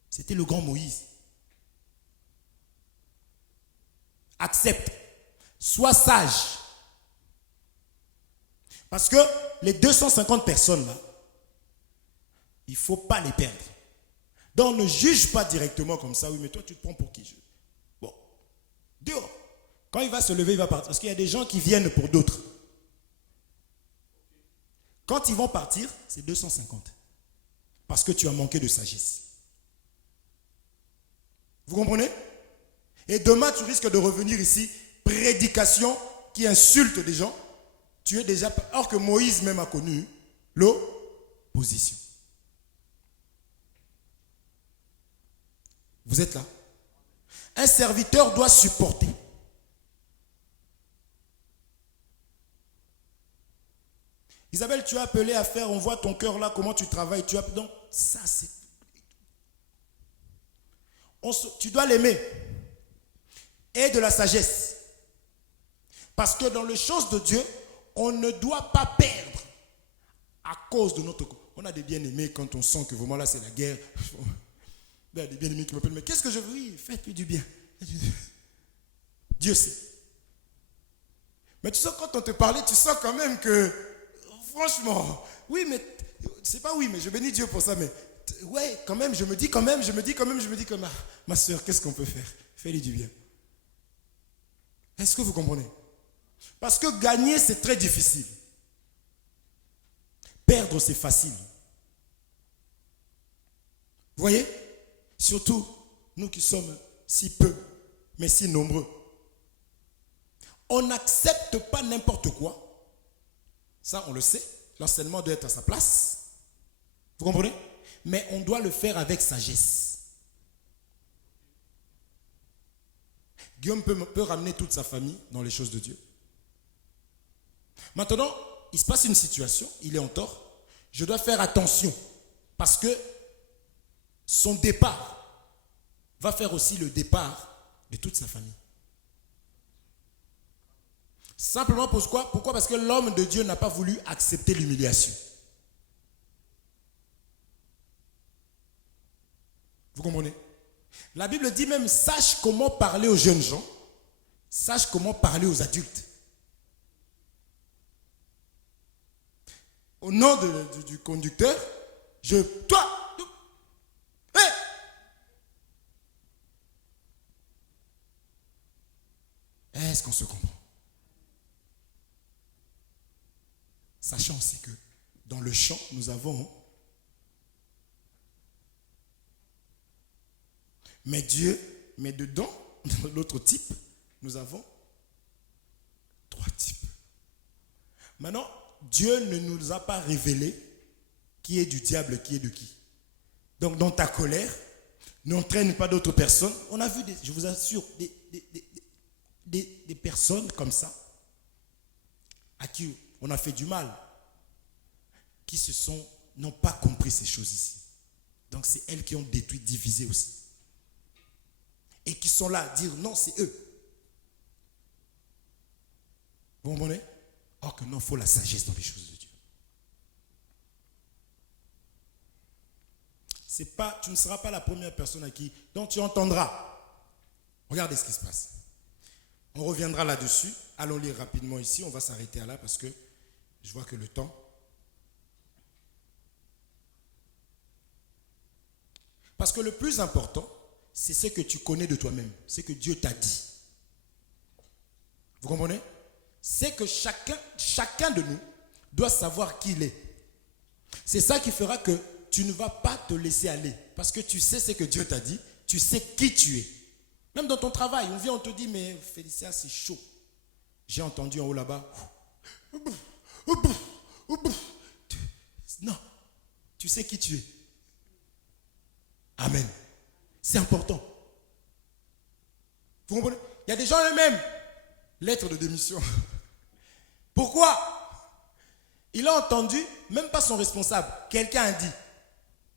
C'était le grand Moïse. Accepte. Sois sage. Parce que les 250 personnes là, il ne faut pas les perdre. Donc ne juge pas directement comme ça. Oui, mais toi tu te prends pour qui? Bon. Dehors. Quand il va se lever, il va partir. Parce qu'il y a des gens qui viennent pour d'autres. Quand ils vont partir, c'est 250. Parce que tu as manqué de sagesse. Vous comprenez? Et demain, tu risques de revenir ici, prédication qui insulte des gens. Tu es déjà... Or que Moïse même a connu l'opposition. Vous êtes là? Un serviteur doit supporter. Isabelle, tu as appelé à faire, on voit ton cœur là, comment tu travailles. Donc, ça c'est... Tu dois l'aimer. Et de la sagesse. Parce que dans les choses de Dieu, on ne doit pas perdre à cause de notre... On a des bien-aimés quand on sent que vraiment là c'est la guerre. Il y a des bien-aimés qui m'appellent, mais qu'est-ce que je veux? Oui, faites-lui du bien. Dieu sait. Mais tu sens quand on te parlait, tu sens quand même que, franchement, oui, mais, c'est pas oui, mais je bénis Dieu pour ça, mais, ouais, quand même, je me dis, ma soeur, qu'est-ce qu'on peut faire? Fais-lui du bien. Est-ce que vous comprenez? Parce que gagner, c'est très difficile. Perdre, c'est facile. Vous voyez? Surtout, nous qui sommes si peu, mais si nombreux. On n'accepte pas n'importe quoi. Ça, on le sait. L'enseignement doit être à sa place. Vous comprenez? Mais on doit le faire avec sagesse. Guillaume peut ramener toute sa famille dans les choses de Dieu. Maintenant, il se passe une situation, il est en tort. Je dois faire attention parce que son départ va faire aussi le départ de toute sa famille. Simplement pourquoi? Pourquoi? Parce que l'homme de Dieu n'a pas voulu accepter l'humiliation. Vous comprenez? La Bible dit même, sache comment parler aux jeunes gens, sache comment parler aux adultes. Au nom du conducteur, est-ce qu'on se comprend? Sachant aussi que dans le champ, nous avons... Mais dedans, dans l'autre type, nous avons 3 types. Maintenant, Dieu ne nous a pas révélé qui est du diable, qui est de qui. Donc, dans ta colère, n'entraîne pas d'autres personnes. On a vu, je vous assure, des personnes comme ça, à qui on a fait du mal, qui n'ont pas compris ces choses ici. Donc c'est elles qui ont détruit, divisé aussi. Et qui sont là à dire non, c'est eux. Vous comprenez? Or que non, il faut la sagesse dans les choses de Dieu. C'est pas, tu ne seras pas la première personne à qui, dont tu entendras. Regardez ce qui se passe. On reviendra là-dessus. Allons lire rapidement ici. On va s'arrêter là parce que je vois que le temps. Parce que le plus important, c'est ce que tu connais de toi-même. Ce que Dieu t'a dit. Vous comprenez? C'est que chacun de nous doit savoir qui il est. C'est ça qui fera que tu ne vas pas te laisser aller. Parce que tu sais ce que Dieu t'a dit. Tu sais qui tu es. Même dans ton travail, on vient, on te dit, mais Félicien, c'est chaud. J'ai entendu en haut là-bas. Non, tu sais qui tu es. Amen. C'est important. Vous comprenez? Il y a des gens eux-mêmes. Lettre de démission. Pourquoi? Il a entendu, même pas son responsable. Quelqu'un a dit.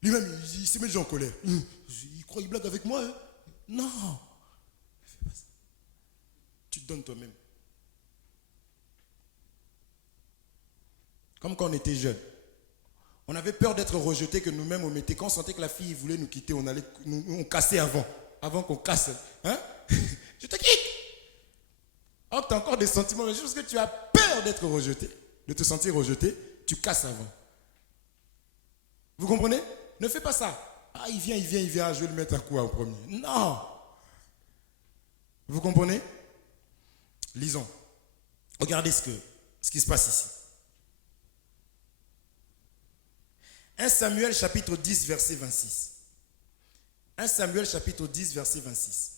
Lui-même, il s'est mis déjà en colère. Il croit, il blague avec moi. Hein? Non. Tu te donnes toi-même. Comme quand on était jeune. On avait peur d'être rejeté, que nous-mêmes on mettait. Quand on sentait que la fille voulait nous quitter, on cassait avant qu'on casse. Hein? Je te quitte. Oh, tu as encore des sentiments, mais juste parce que tu as peur d'être rejeté, de te sentir rejeté, tu casses avant. Vous comprenez? Ne fais pas ça. Ah, il vient, je vais le mettre à quoi au premier? Non. Vous comprenez? Lisons. Regardez ce qui se passe ici. 1 Samuel chapitre 10 verset 26. 1 Samuel chapitre 10 verset 26.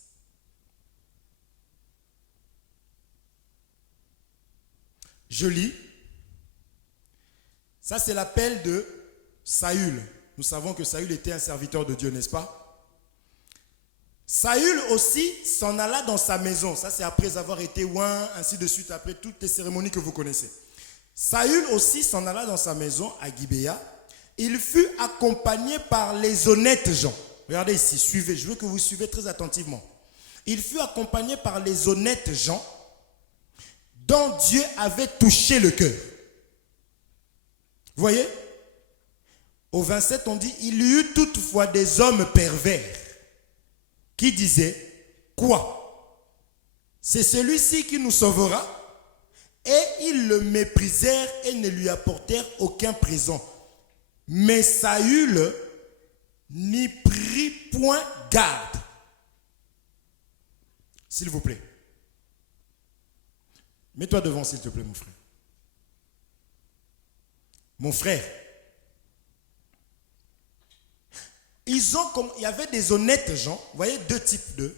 Je lis. Ça c'est l'appel de Saül. Nous savons que Saül était un serviteur de Dieu, n'est-ce pas? Saül aussi s'en alla dans sa maison. Ça c'est après avoir été oint, ainsi de suite, après toutes les cérémonies que vous connaissez. Saül aussi s'en alla dans sa maison à Gibéa. Il fut accompagné par les honnêtes gens. Regardez ici, suivez, je veux que vous suivez très attentivement. Il fut accompagné par les honnêtes gens dont Dieu avait touché le cœur. Vous voyez? Au 27, on dit, il y eut toutefois des hommes pervers qui disaient, quoi? C'est celui-ci qui nous sauvera? Et ils le méprisèrent et ne lui apportèrent aucun présent. Mais Saül n'y prit point garde. S'il vous plaît. Mets-toi devant, s'il te plaît, mon frère. Mon frère. Il y avait des honnêtes gens. Vous voyez, deux types d'eux.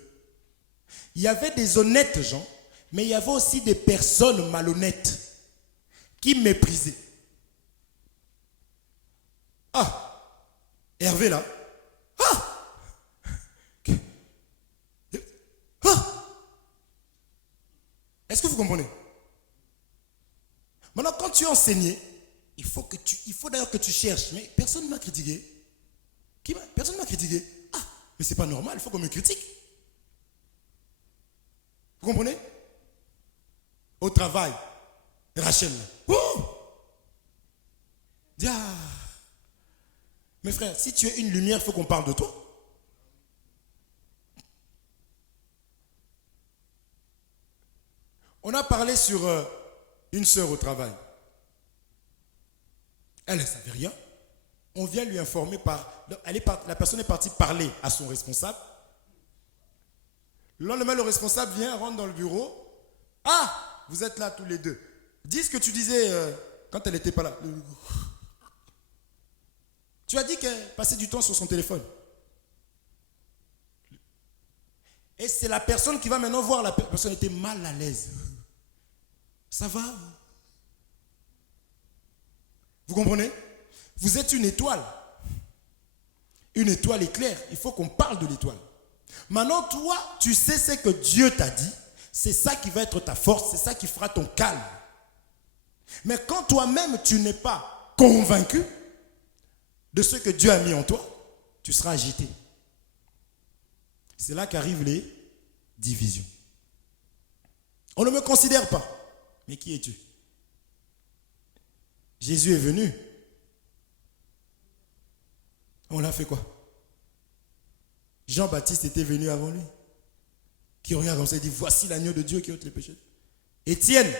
Il y avait des honnêtes gens, mais il y avait aussi des personnes malhonnêtes qui méprisaient. Ah, Hervé là. Ah, ah. Est-ce que vous comprenez? Maintenant, quand tu es enseigné, il faut d'ailleurs que tu cherches. Mais personne ne m'a critiqué. Personne ne m'a critiqué. Ah, mais c'est pas normal, il faut qu'on me critique. Vous comprenez? Au travail, Rachel. Dis, ah. Mes frères, si tu es une lumière, il faut qu'on parle de toi. On a parlé sur une sœur au travail. Elle ne savait rien. On vient lui informer la personne est partie parler à son responsable. Le lendemain, le responsable vient, rentre dans le bureau. Ah, vous êtes là tous les deux. Dis ce que tu disais quand elle n'était pas là. Tu as dit qu'elle passait du temps sur son téléphone. Et c'est la personne qui va maintenant voir, la personne était mal à l'aise. Ça va? Vous comprenez? Vous êtes une étoile. Une étoile éclaire. Il faut qu'on parle de l'étoile. Maintenant, toi, tu sais ce que Dieu t'a dit. C'est ça qui va être ta force. C'est ça qui fera ton calme. Mais quand toi-même, tu n'es pas convaincu de ce que Dieu a mis en toi, tu seras agité. C'est là qu'arrivent les divisions. On ne me considère pas. Mais qui es-tu? Jésus est venu. On l'a fait quoi? Jean-Baptiste était venu avant lui. Qui regarde comme ça, il dit, voici l'agneau de Dieu qui ôte les péchés. Étienne,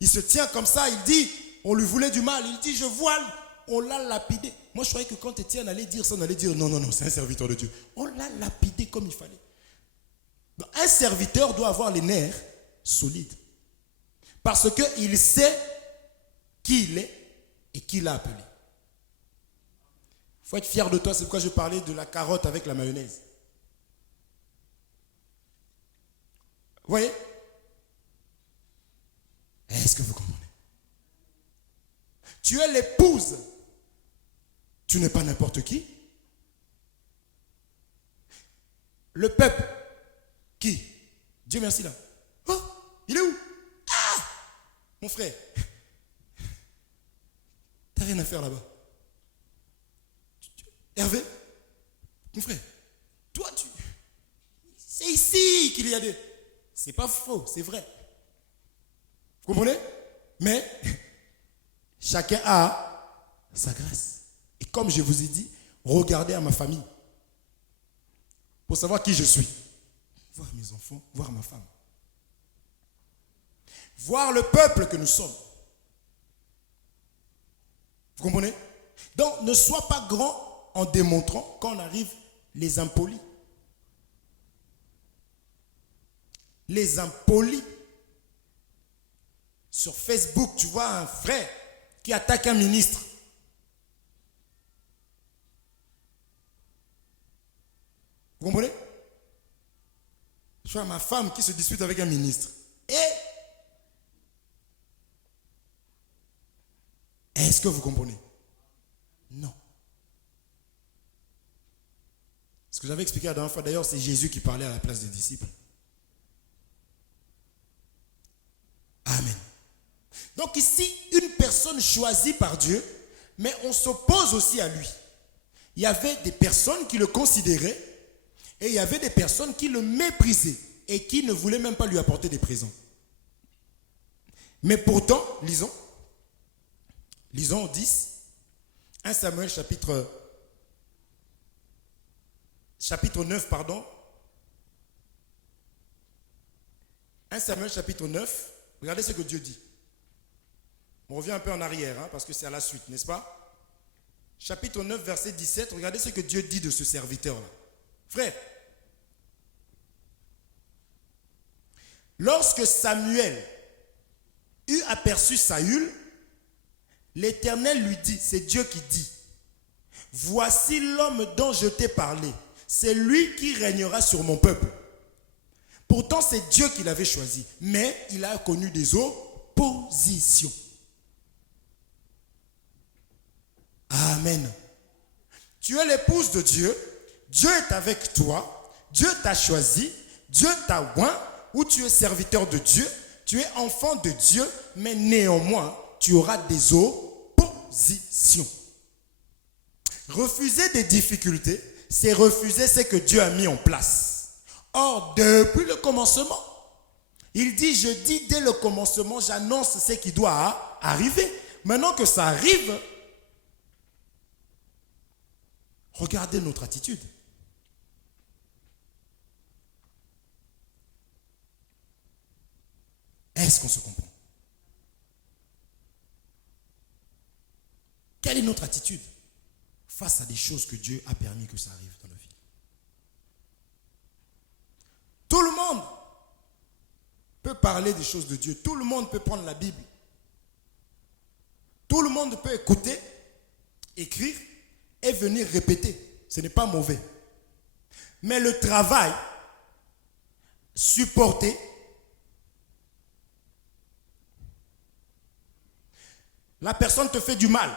il se tient comme ça, il dit, on lui voulait du mal. Il dit, je vois, on l'a lapidé. Moi, je croyais que quand Étienne allait dire ça, on allait dire, non, non, non, c'est un serviteur de Dieu. On l'a lapidé comme il fallait. Donc, un serviteur doit avoir les nerfs solides. Parce qu'il sait qui il est et qui l'a appelé. Il faut être fier de toi, c'est pourquoi je parlais de la carotte avec la mayonnaise. Vous voyez? Est-ce que vous comprenez? Tu es l'épouse. Tu n'es pas n'importe qui. Le peuple. Qui? Dieu merci là. Oh, il est où? Ah! Mon frère. T'as rien à faire là-bas. Hervé? Mon frère. Toi, tu... C'est ici qu'il y a des... C'est pas faux, c'est vrai. Vous comprenez? Mais chacun a sa grâce. Et comme je vous ai dit, regardez à ma famille pour savoir qui je suis. Voir mes enfants, voir ma femme. Voir le peuple que nous sommes. Vous comprenez? Donc, ne sois pas grand en démontrant quand on arrive les impolis. Les impolis. Sur Facebook, tu vois un frère qui attaque un ministre. Vous comprenez? Je vois ma femme qui se dispute avec un ministre. Et est-ce que vous comprenez? Non. Ce que j'avais expliqué la dernière fois, d'ailleurs, c'est Jésus qui parlait à la place des disciples. Amen. Donc ici, une personne choisie par Dieu, mais on s'oppose aussi à lui. Il y avait des personnes qui le considéraient et il y avait des personnes qui le méprisaient et qui ne voulaient même pas lui apporter des présents. Mais pourtant, lisons 10, 1 Samuel chapitre 9, pardon. 1 Samuel chapitre 9, regardez ce que Dieu dit. On revient un peu en arrière, parce que c'est à la suite, n'est-ce pas? Chapitre 9, verset 17, regardez ce que Dieu dit de ce serviteur-là. Frère, lorsque Samuel eut aperçu Saül, l'Éternel lui dit, c'est Dieu qui dit, voici l'homme dont je t'ai parlé, c'est lui qui régnera sur mon peuple. Pourtant, c'est Dieu qui l'avait choisi, mais il a connu des oppositions. Amen. Tu es l'épouse de Dieu, Dieu est avec toi, Dieu t'a choisi, Dieu t'a oint, ou tu es serviteur de Dieu, tu es enfant de Dieu, mais néanmoins, tu auras des oppositions. Refuser des difficultés, c'est refuser ce que Dieu a mis en place. Or, depuis le commencement, il dit, je dis dès le commencement, j'annonce ce qui doit arriver. Maintenant que ça arrive, regardez notre attitude. Est-ce qu'on se comprend? Quelle est notre attitude face à des choses que Dieu a permis que ça arrive dans nos vies? Tout le monde peut parler des choses de Dieu. Tout le monde peut prendre la Bible. Tout le monde peut écouter, écrire et venir répéter. Ce n'est pas mauvais. Mais le travail, supporter, la personne te fait du mal.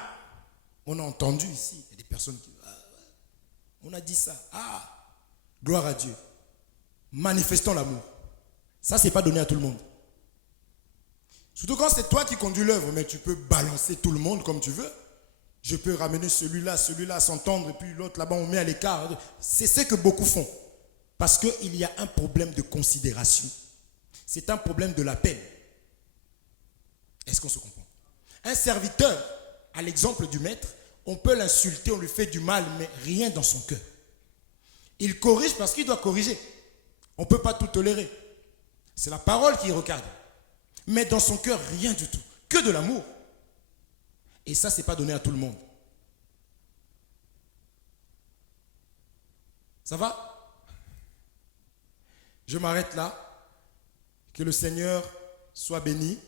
On a entendu ici, il y a des personnes qui... on a dit ça. Gloire à Dieu. Manifestons l'amour. Ça, ce n'est pas donné à tout le monde. Surtout quand c'est toi qui conduis l'œuvre, mais tu peux balancer tout le monde comme tu veux. Je peux ramener celui-là à s'entendre, et puis l'autre là-bas, on met à l'écart. C'est ce que beaucoup font. Parce qu'il y a un problème de considération. C'est un problème de la peine. Est-ce qu'on se comprend? Un serviteur, à l'exemple du maître, on peut l'insulter, on lui fait du mal, mais rien dans son cœur. Il corrige parce qu'il doit corriger. On ne peut pas tout tolérer. C'est la parole qui regarde. Mais dans son cœur, rien du tout. Que de l'amour. Et ça, ce n'est pas donné à tout le monde. Ça va? Je m'arrête là. Que le Seigneur soit béni.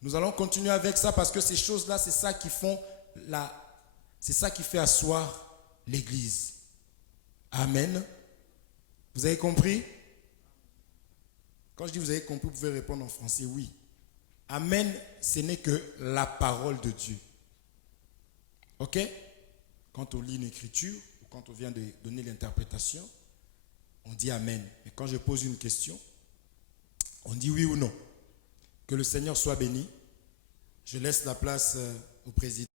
Nous allons continuer avec ça parce que ces choses-là, c'est ça qui font c'est ça qui fait asseoir l'Église. Amen. Vous avez compris? Quand je dis vous avez compris, vous pouvez répondre en français, oui. Amen, ce n'est que la parole de Dieu. Ok? Quand on lit une écriture, ou quand on vient de donner l'interprétation, on dit Amen. Mais quand je pose une question, on dit oui ou non. Que le Seigneur soit béni. Je laisse la place au président.